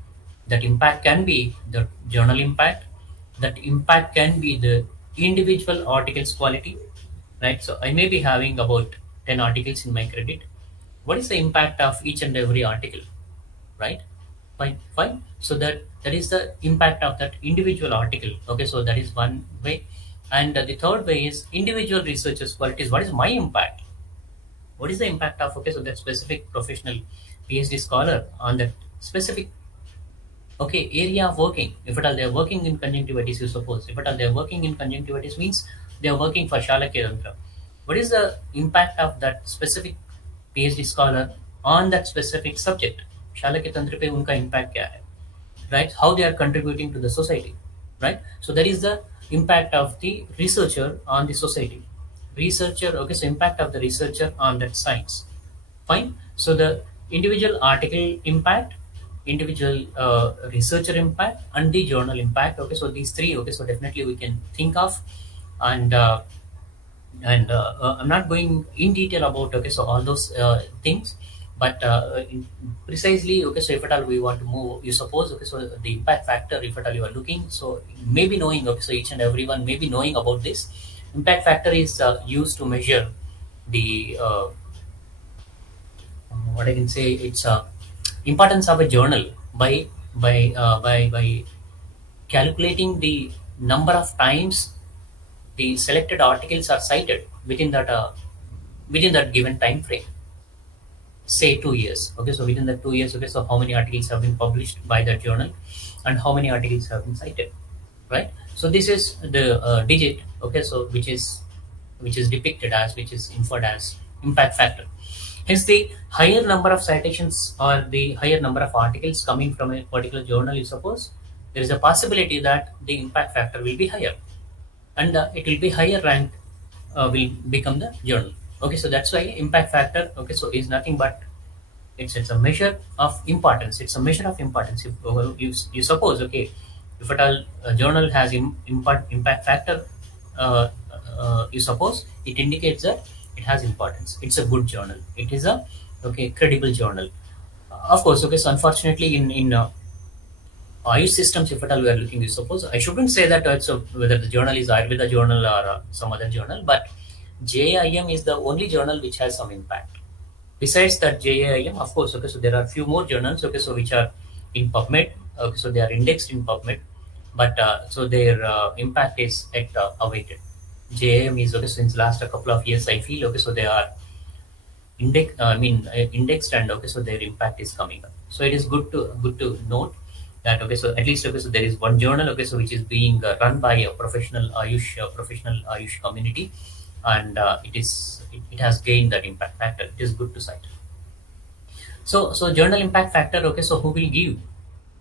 That impact can be the journal impact. That impact can be the individual articles quality, right? So I may be having about 10 articles in my credit. What is the impact of each and every article, right? Fine. So that is the impact of that individual article. Okay, so that is one way. And the third way is individual researchers' qualities. What is my impact? What is the impact of, okay, so that specific professional PhD scholar on that specific, okay, area of working? If at all they are working in conjunctivitis, you suppose, if at all they are working in conjunctivitis, means they are working for Shalakya. What is the impact of that specific PhD scholar on that specific subject? Shalakya Tantra pe unka impact kya hai, right? How they are contributing to the society, right? So that is the impact of the researcher on the society. Researcher, okay, so impact of the researcher on that science. Fine. So the individual article impact, individual researcher impact, and the journal impact. Okay, so these 3, okay, so definitely we can think of. And I'm not going in detail about, okay, so all those things, but precisely, okay, so if at all we want to move, you suppose, okay, so the impact factor, if at all you are looking, so maybe knowing, okay, so each and everyone may be knowing about this. Impact factor is used to measure the what I can say, it's importance of a journal by calculating the number of times the selected articles are cited within that given time frame. say 2 years. Okay, so within the 2 years, okay, so how many articles have been published by that journal, and how many articles have been cited, right? So this is the digit, okay, so which is depicted as, which is inferred as impact factor. Hence, the higher number of citations or the higher number of articles coming from a particular journal, you suppose, there is a possibility that the impact factor will be higher, and it will be higher ranked, will become the journal. Okay, so that's why impact factor, okay, so is nothing but it's a measure of importance. It's a measure of importance. If you suppose, okay, if at all a journal has impact factor, you suppose it indicates that it has importance. It's a good journal. It is a credible journal. Of course, okay. So unfortunately, in Ayush systems, if at all we are looking, you suppose I shouldn't say that whether the journal is Ayurveda journal or some other journal, but JIM is the only journal which has some impact. Besides that JIM, of course, okay, so there are few more journals, okay, so which are in PubMed, okay, so they are indexed in PubMed, but so their impact is at awaited. JIM is, okay, since last a couple of years, I feel, okay, so they are indexed, and okay, so their impact is coming up. So it is good to note that, okay, so at least, okay, so there is one journal, okay, so which is being run by a professional Ayush community, and it has gained that impact factor. It is good to cite. So journal impact factor, okay, so who will give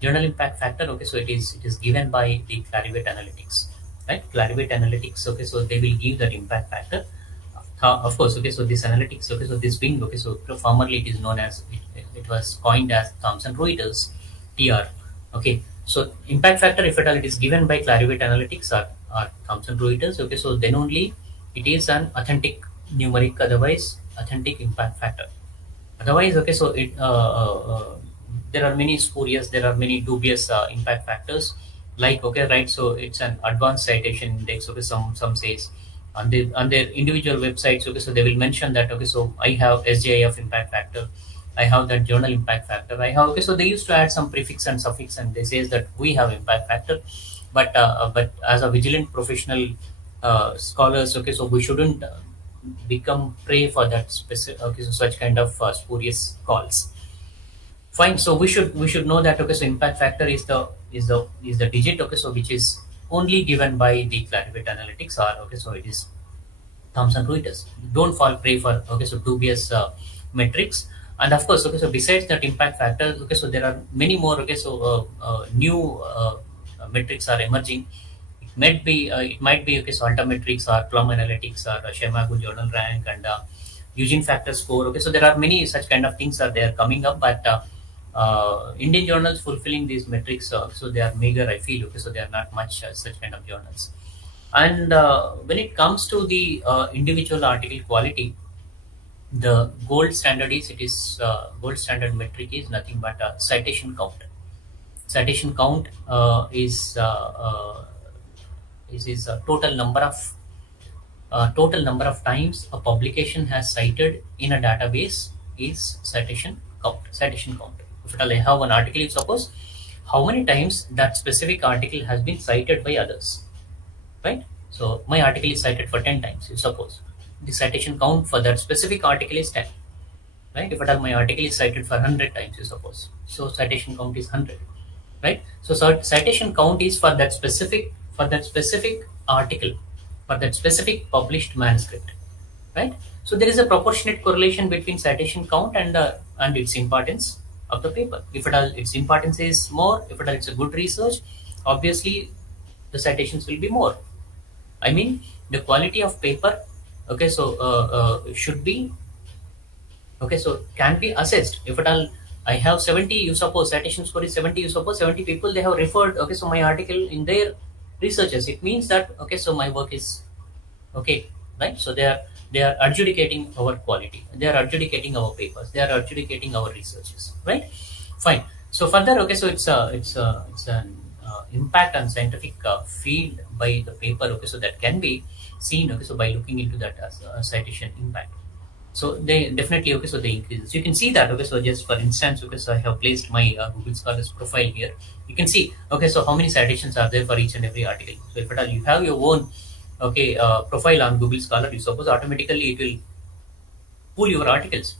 journal impact factor? Okay, so it is given by the Clarivate Analytics, right? Clarivate Analytics, okay, so they will give that impact factor. Of course, okay, so this analytics, okay, so this wing, okay, so formerly it is known as, it was coined as Thomson Reuters TR. Okay, so impact factor, if at all it is given by Clarivate Analytics or Thomson Reuters, okay, so then only it is an authentic numeric, otherwise authentic impact factor. Otherwise, okay, so it there are many spurious, there are many dubious impact factors, like, okay, right, so it's an advanced citation index, okay, some says on their individual websites, okay, so they will mention that, okay, so I have SJIF impact factor, I have that journal impact factor, I have, okay, so they used to add some prefix and suffix, and they says that we have impact factor, but as a vigilant professional scholars, okay, so we shouldn't become prey for that specific, okay, so such kind of spurious calls. Fine, so we should know that, okay, so impact factor is the digit, okay, so which is only given by the Clarivate Analytics, or, okay, so it is Thomson Reuters. Don't fall prey for, okay, so dubious metrics. And of course, okay, so besides that impact factor, okay, so there are many more, okay, so new metrics are emerging. It might be, okay, so Altametrics or Plum Analytics or Shemagu Journal Rank and Eugene Factor Score. Okay, so there are many such kind of things are there coming up, but Indian journals fulfilling these metrics, so they are meager, I feel. Okay, so they are not much such kind of journals. And when it comes to the individual article quality, the gold standard gold standard metric is nothing but citation count. Citation count is total number of times a publication has cited in a database is citation count. If at all I have an article, you suppose how many times that specific article has been cited by others, right? So my article is cited for 10 times, you suppose. The citation count for that specific article is 10, right? If at all my article is cited for 100 times, you suppose, so citation count is 100, right? So citation count is for that specific article, for that specific published manuscript, right? So there is a proportionate correlation between citation count and its importance of the paper. If at all its importance is more, if at all it's a good research, obviously the citations will be more. I mean, the quality of paper, okay, so should be, okay, so can be assessed. If at all I have 70, you suppose citation score is 70, you suppose 70 people they have referred, okay, so my article in their researches, it means that, okay, so my work is okay, right? So they are adjudicating our quality, they are adjudicating our papers, they are adjudicating our researches, right? Fine. So further, okay, so it's an impact on scientific field by the paper, okay, so that can be seen, okay, so by looking into that as a citation impact. So they definitely, okay, so they increase. So you can see that, okay, so just for instance, okay, so I have placed my Google Scholars profile here. You can see, okay, so how many citations are there for each and every article. So if at all you have your own, okay, profile on Google Scholar, you suppose automatically it will pull your articles,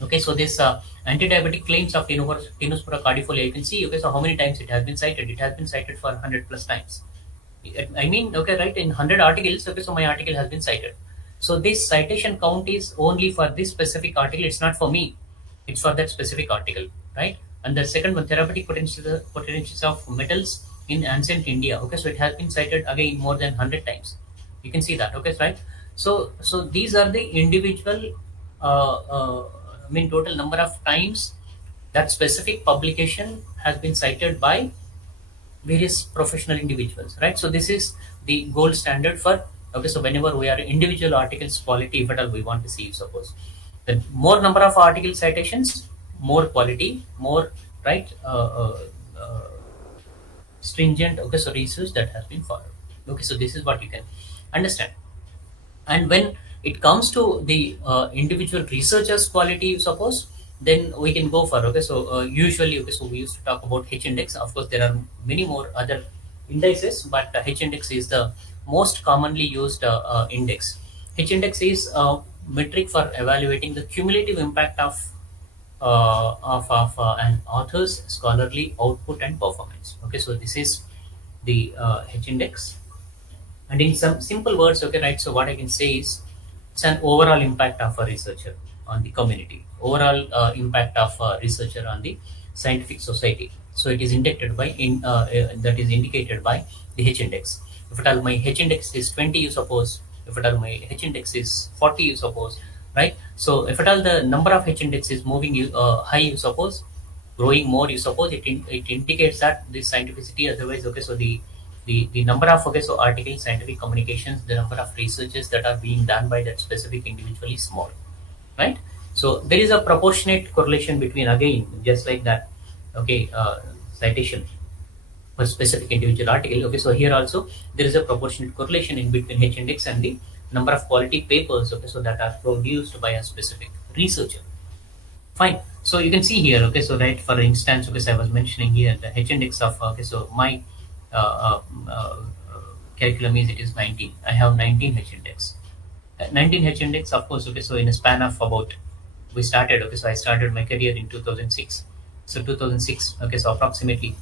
Okay, so this anti-diabetic claims of Tenuspora cardifolia, you can see, okay, so how many times it has been cited? It has been cited for 100 plus times. I mean, okay, right, in 100 articles, okay, so my article has been cited. So this citation count is only for this specific article, it's not for me, it's for that specific article, right? And the second one, therapeutic potentials of metals in ancient India, okay, so it has been cited again more than 100 times. You can see that, okay, right? So these are the individual, I mean, total number of times that specific publication has been cited by various professional individuals, right? So this is the gold standard for, okay, so whenever we are individual articles quality, if at all we want to see, suppose the more number of article citations, more quality, more, right, stringent, okay, so research that has been followed. Okay, so this is what you can understand. And when it comes to the individual researchers quality, suppose, then we can go for, okay, so usually, okay, so we used to talk about H index. Of course there are many more other indices, but H index is the most commonly used index. H index is a metric for evaluating the cumulative impact of an author's scholarly output and performance. Okay, so this is the H index. And in some simple words, okay, right, so what I can say is it's an overall impact of a researcher on the community, overall impact of a researcher on the scientific society. So it is indicated by that is indicated by the H index. If at all my H index is 20, you suppose, if at all my H index is 40, you suppose, right? So if at all the number of H index is moving high, you suppose, growing more, you suppose, it indicates that the scientificity. Otherwise, okay, so the number of, okay, so articles, scientific communications, the number of researches that are being done by that specific individual is small, right? So there is a proportionate correlation between, again, just like that, okay, citation for specific individual article. Okay, so here also there is a proportionate correlation in between H index and the number of quality papers, okay, so that are produced by a specific researcher. Fine. So you can see here, okay, so right, for instance, okay, so I was mentioning here the H index of, okay, so my uh, uh, uh, curriculum is, it is 19. I have 19 H index. 19 H index, of course, okay, so in a span of about, we started, okay, so I started my career in 2006. So 2006, okay, so approximately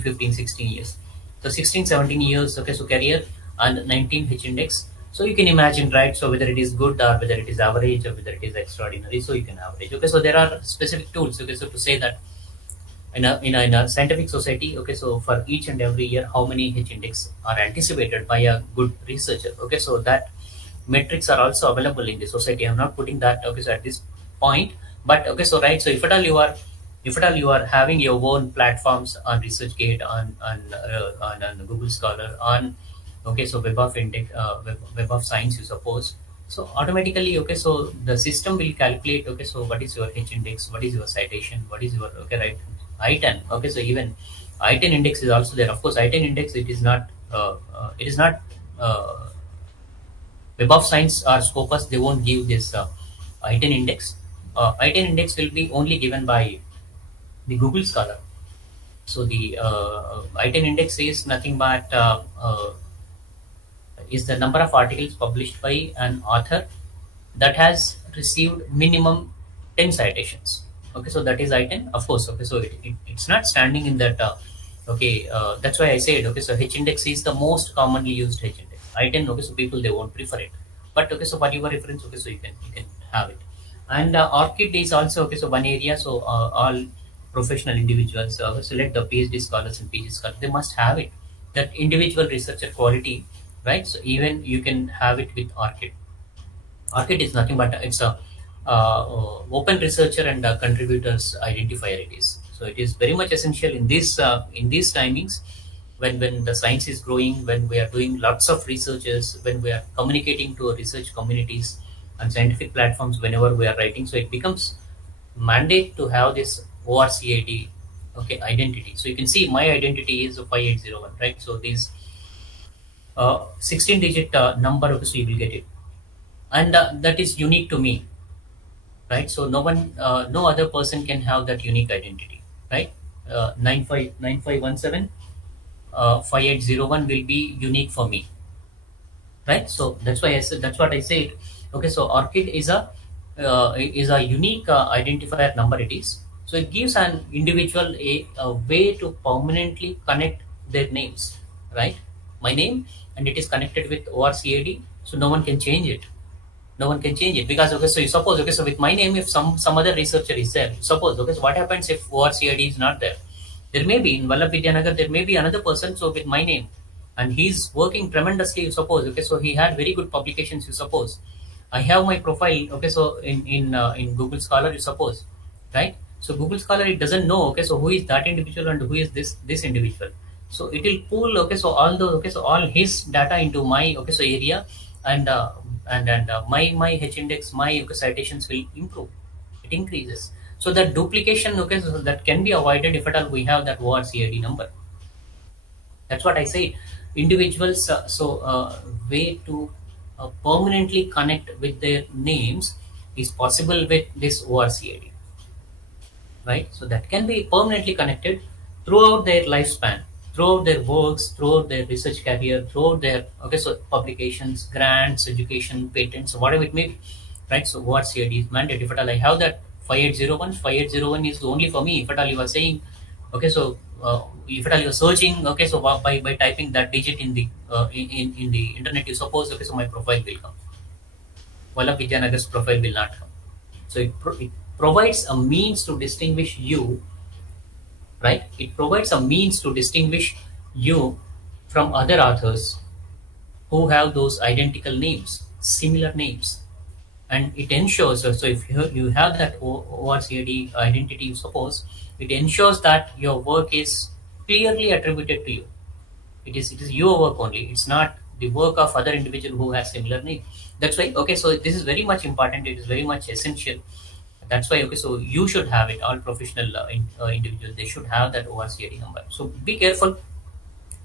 15, 16 years. So 16, 17 years, okay, so career and 19 H index. So you can imagine, right, so whether it is good or whether it is average or whether it is extraordinary, so you can average. Okay, so there are specific tools, okay, so to say that in a scientific society, okay, so for each and every year, how many H index are anticipated by a good researcher. Okay, so that metrics are also available in the society. I'm not putting that, okay, so at this point, but okay, so right, so if at all you are having your own platforms on ResearchGate, on Google Scholar, on, okay, so Web of Index, Web of Science, you suppose. So automatically, okay, so the system will calculate, okay, so what is your H index, what is your citation, what is your, okay, right, I10. Okay, so even I10 index is also there. Of course, I10 index, it is not Web of Science or Scopus. They won't give this I10 index. I10 index will be only given by the Google Scholar. So the I10 index is nothing but is the number of articles published by an author that has received minimum 10 citations. Okay, so that is I10. Of course, okay, so it's not standing in that. Okay, that's why I said, okay, so H index is the most commonly used H index. I10, okay, so people, they won't prefer it, but okay, so for your reference, okay, so you can have it. And ORCID is also, okay, so one area. So all professional individuals, select the PhD scholars and PhD scholars, they must have it, that individual researcher quality, right? So even you can have it with ORCID. ORCID is nothing but it's a open researcher and contributors identifier. It is, so it is very much essential in this in these timings, when the science is growing, when we are doing lots of researches, when we are communicating to research communities and scientific platforms, whenever we are writing, so it becomes mandate to have this ORCID, okay, identity. So you can see my identity is 5801, right? So these 16 digit number, okay, so you will get it, and that is unique to me, right? So no one, no other person can have that unique identity, right? 959517 5801 will be unique for me, right? So that's why I said, that's what I said. Okay, so ORCID is a is a unique identifier number it is. So it gives an individual a way to permanently connect their names, right? My name, and it is connected with ORCAD, so no one can change it. No one can change it because, okay, so you suppose, okay, so with my name, if some other researcher is there, suppose, okay, so what happens if ORCAD is not there? There may be in Vallabh there may be another person, so with my name, and he's working tremendously, you suppose, okay, so he had very good publications, you suppose. I have my profile, okay, so in Google Scholar, you suppose, right? So Google Scholar, it doesn't know, okay, so who is that individual and who is this individual. So it will pull, okay, so all the, okay, so all his data into my, okay, so area, and my H index, my, okay, citations will improve. It increases. So that duplication, okay, so that can be avoided if at all we have that ORCAD number. That's what I say. Individuals, way to permanently connect with their names is possible with this ORCAD, right? So that can be permanently connected throughout their lifespan, throughout their works, throughout their research career, throughout their, okay, so publications, grants, education, patents, whatever it may be, right? So ORCAD is mandate. If at all I have that 5801 is only for me. If at all you are saying, okay, so if at all you are searching, okay, so by typing that digit in the in the internet, you suppose, okay, so my profile will come. Vallabh Vidyanagar's profile will not come. So it provides a means to distinguish you, right? It provides a means to distinguish you from other authors who have those identical names, similar names. And it ensures, so if you have that ORCAD identity, you suppose, it ensures that your work is clearly attributed to you. It is your work only. It's not the work of other individual who has similar name. That's why, okay, so this is very much important. It is very much essential. That's why, okay, so you should have it. All professional individuals, they should have that ORCAD number. So be careful.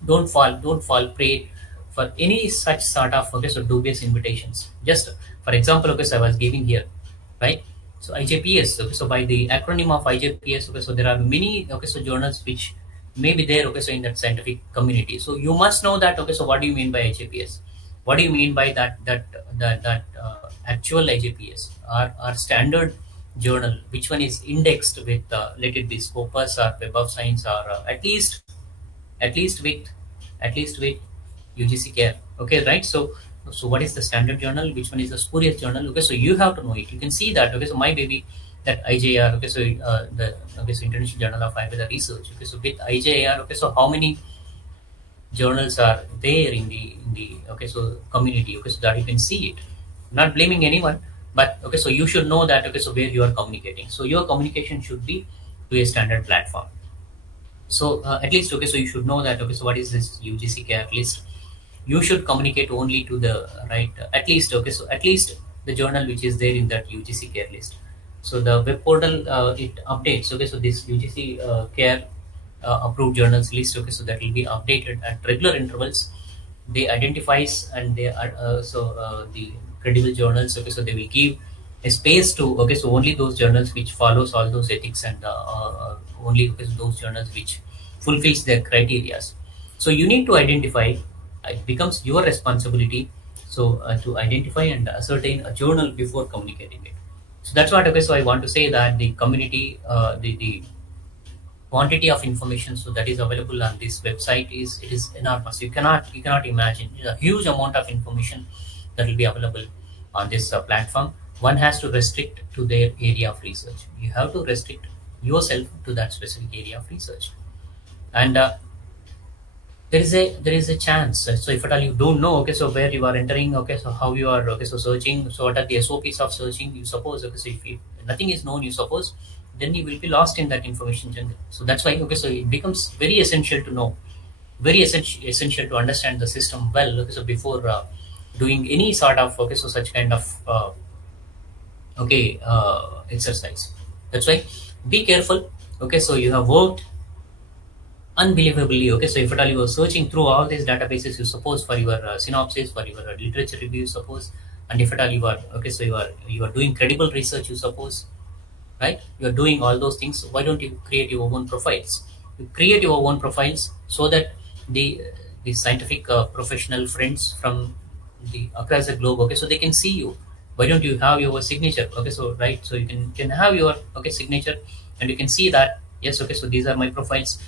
Don't fall prey for any such sort of, okay, so dubious invitations. Just for example, okay, so I was giving here, right? So IJPS, okay, so by the acronym of IJPS, okay, so there are many, okay, so journals which may be there, okay, so in that scientific community. So you must know that, okay, so what do you mean by IJPS? What do you mean by that actual IJPS or standard journal? Which one is indexed with let it be Scopus or Web of Science, or at least with UGC care, okay, right? So what is the standard journal? Which one is the spurious journal? Okay, so you have to know it. You can see that, okay, so my baby, that IJR, okay, so so International Journal of Ayurveda Research, okay, so with IJR, okay, so how many journals are there in the okay, so community, okay, so that you can see it. Not blaming anyone, but okay, so you should know that, okay, so where you are communicating. So your communication should be to a standard platform. So at least, okay, so you should know that, okay, so what is this UGC care list? You should communicate only to the right, at least, okay, so at least the journal which is there in that UGC care list. So the web portal, it updates, okay, so this UGC care approved journals list, okay, so that will be updated at regular intervals. They identifies and they are the credible journals, okay, so they will give a space to, okay, so only those journals which follows all those ethics, and only, okay, so those journals which fulfills their criterias. So you need to identify. It becomes your responsibility, so to identify and ascertain a journal before communicating it. So that's what, okay, so I want to say that the community, the quantity of information so that is available on this website is enormous. You cannot imagine. It's a huge amount of information that will be available on this platform. One has to restrict to their area of research. You have to restrict yourself to that specific area of research, and there is a chance. So if at all you don't know, okay, so where you are entering, okay, so how you are, okay, so searching, so what are the SOPs of searching, you suppose, okay, so if nothing is known, you suppose, then you will be lost in that information jungle. So that's why, okay, so it becomes very essential to know, very essential to understand the system well, okay, so before doing any sort of, okay, so such kind of exercise. That's why be careful, okay, so you have worked unbelievably, okay, so if at all you are searching through all these databases, you suppose, for your synopsis, for your literature review, suppose, and if at all you are, okay, so you are doing credible research, you suppose, right? You are doing all those things. Why don't you create your own profiles? You create your own profiles so that the scientific professional friends from the across the globe, okay, so they can see you. why don't you have your signature? Okay, so right, so you can have your signature, and you can see that yes, okay, so these are my profiles.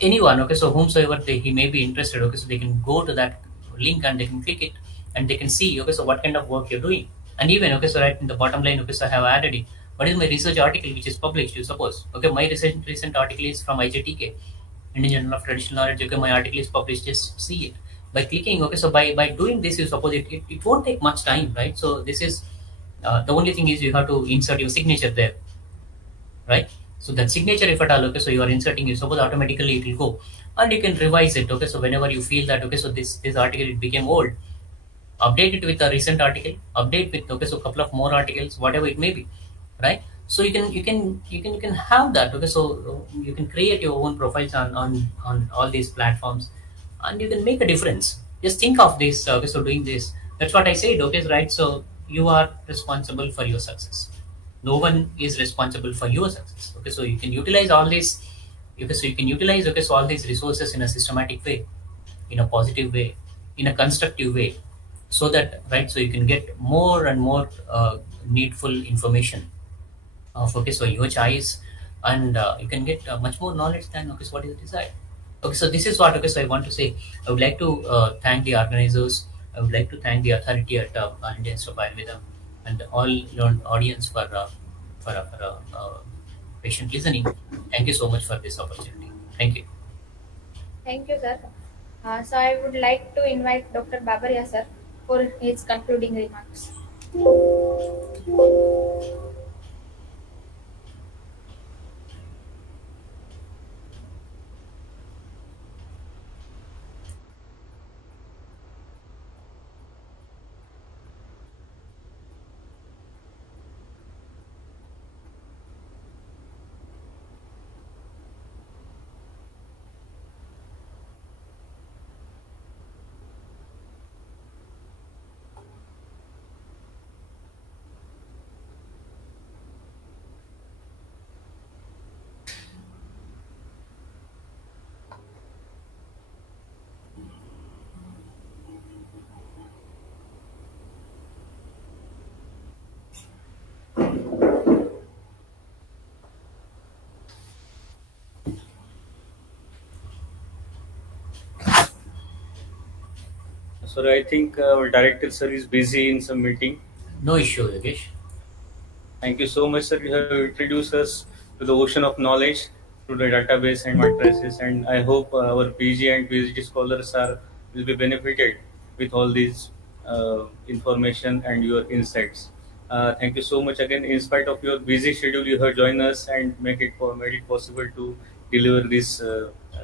Anyone, okay, so whomsoever he may be interested, okay, so they can go to that link and they can click it, and they can see, okay, so what kind of work you're doing. And even, okay, so right in the bottom line, okay, so I have added it. What is my research article which is published? You suppose, okay, my recent article is from IJTK, Indian Journal of Traditional Knowledge. Okay, my article is published. Just see it by clicking. Okay, so by doing this, you suppose it won't take much time, right? So this is the only thing is you have to insert your signature there, right? So that signature, if at all, okay, so you are inserting, you suppose automatically it will go, and you can revise it. Okay, so whenever you feel that, okay, so this article it became old, update it with a recent article, update with, okay, so a couple of more articles, whatever it may be, right? So you can have that. Okay, so you can create your own profiles on all these platforms, and you can make a difference. Just think of this. Okay, so doing this, that's what I said. Okay, right, so you are responsible for your success. No one is responsible for your success. Okay, so you can utilize all these. Okay, so you can utilize, okay, so all these resources in a systematic way, in a positive way, in a constructive way, so that, right, so you can get more and more needful information of, okay, so your choice, and you can get much more knowledge than, okay, so what is desired. Okay, so this is what, okay, so I want to say. I would like to thank the organizers. I would like to thank the authority at Indian Institute of Ayurveda, and all learned audience for patient listening. Thank you so much for this opportunity. Thank you. Thank you, sir. So I would like to invite Dr. Babaria, sir, for his concluding remarks. Sorry, I think our director sir is busy in some meeting. No issue, Yogesh. Thank you so much, sir. You have introduced us to the ocean of knowledge through the database and matrices, and I hope our PG and PhD scholars will be benefited with all these information and your insights. Thank you so much again. In spite of your busy schedule, you have joined us and made it possible to deliver this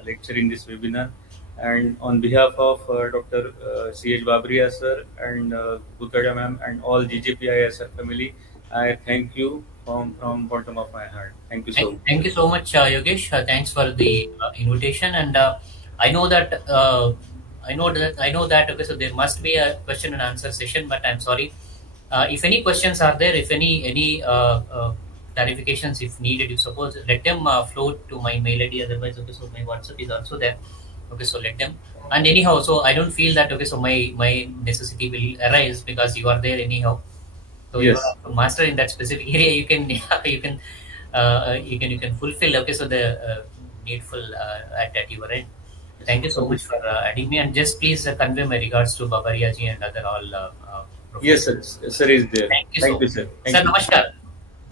lecture in this webinar. And on behalf of Dr. C.H. Babria sir and Butaria ma'am and all GGPISR family, I thank you from bottom of my heart. Thank you so much. Thank you so much, Yogesh. Thanks for the invitation, and I know that okay, so there must be a question and answer session, but I'm sorry. If any questions are there, if any clarifications if needed, you suppose, let them float to my mail ID. Otherwise, okay, so my WhatsApp is also there. Okay, so let them. And anyhow, so I don't feel that, okay, so my necessity will arise because you are there anyhow. So Yes. you are a master in that specific area. You can you can fulfill, okay, so the needful at your end. Thank you so much for adding me, and just please convey my regards to Babaria ji and other all. Yes, sir. Sir is there. Thank you so much. sir. Sir नमस्कार.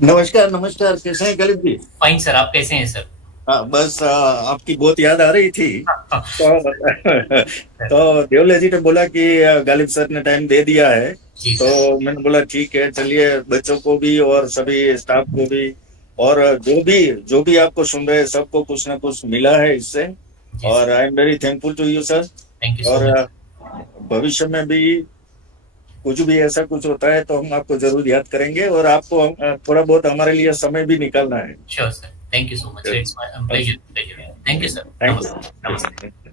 नमस्कार नमस्कार, कैसे हैं गलीब जी? Fine sir, आप कैसे हैं sir? हाँ, बस आपकी बहुत याद आ रही थी तो देवले जी ने बोला कि गालिब सर ने टाइम दे दिया है, जी तो सर. मैंने बोला ठीक है, चलिए बच्चों को भी और सभी स्टाफ को भी और जो भी आपको सुन रहे हैं सबको कुछ ना कुछ मिला है इससे, जी और sir. I am very thankful to you sir. Thank you so और मच. भविष्य में भी कुछ भी ऐसा कुछ होता है तो हम आपको जरूर याद करेंगे, और आपको थोड़ा बहुत हमारे लिए समय भी निकालना है। Sure, sir. Thank you so much. It's my pleasure. Thank you, sir. Thank Namaste. You.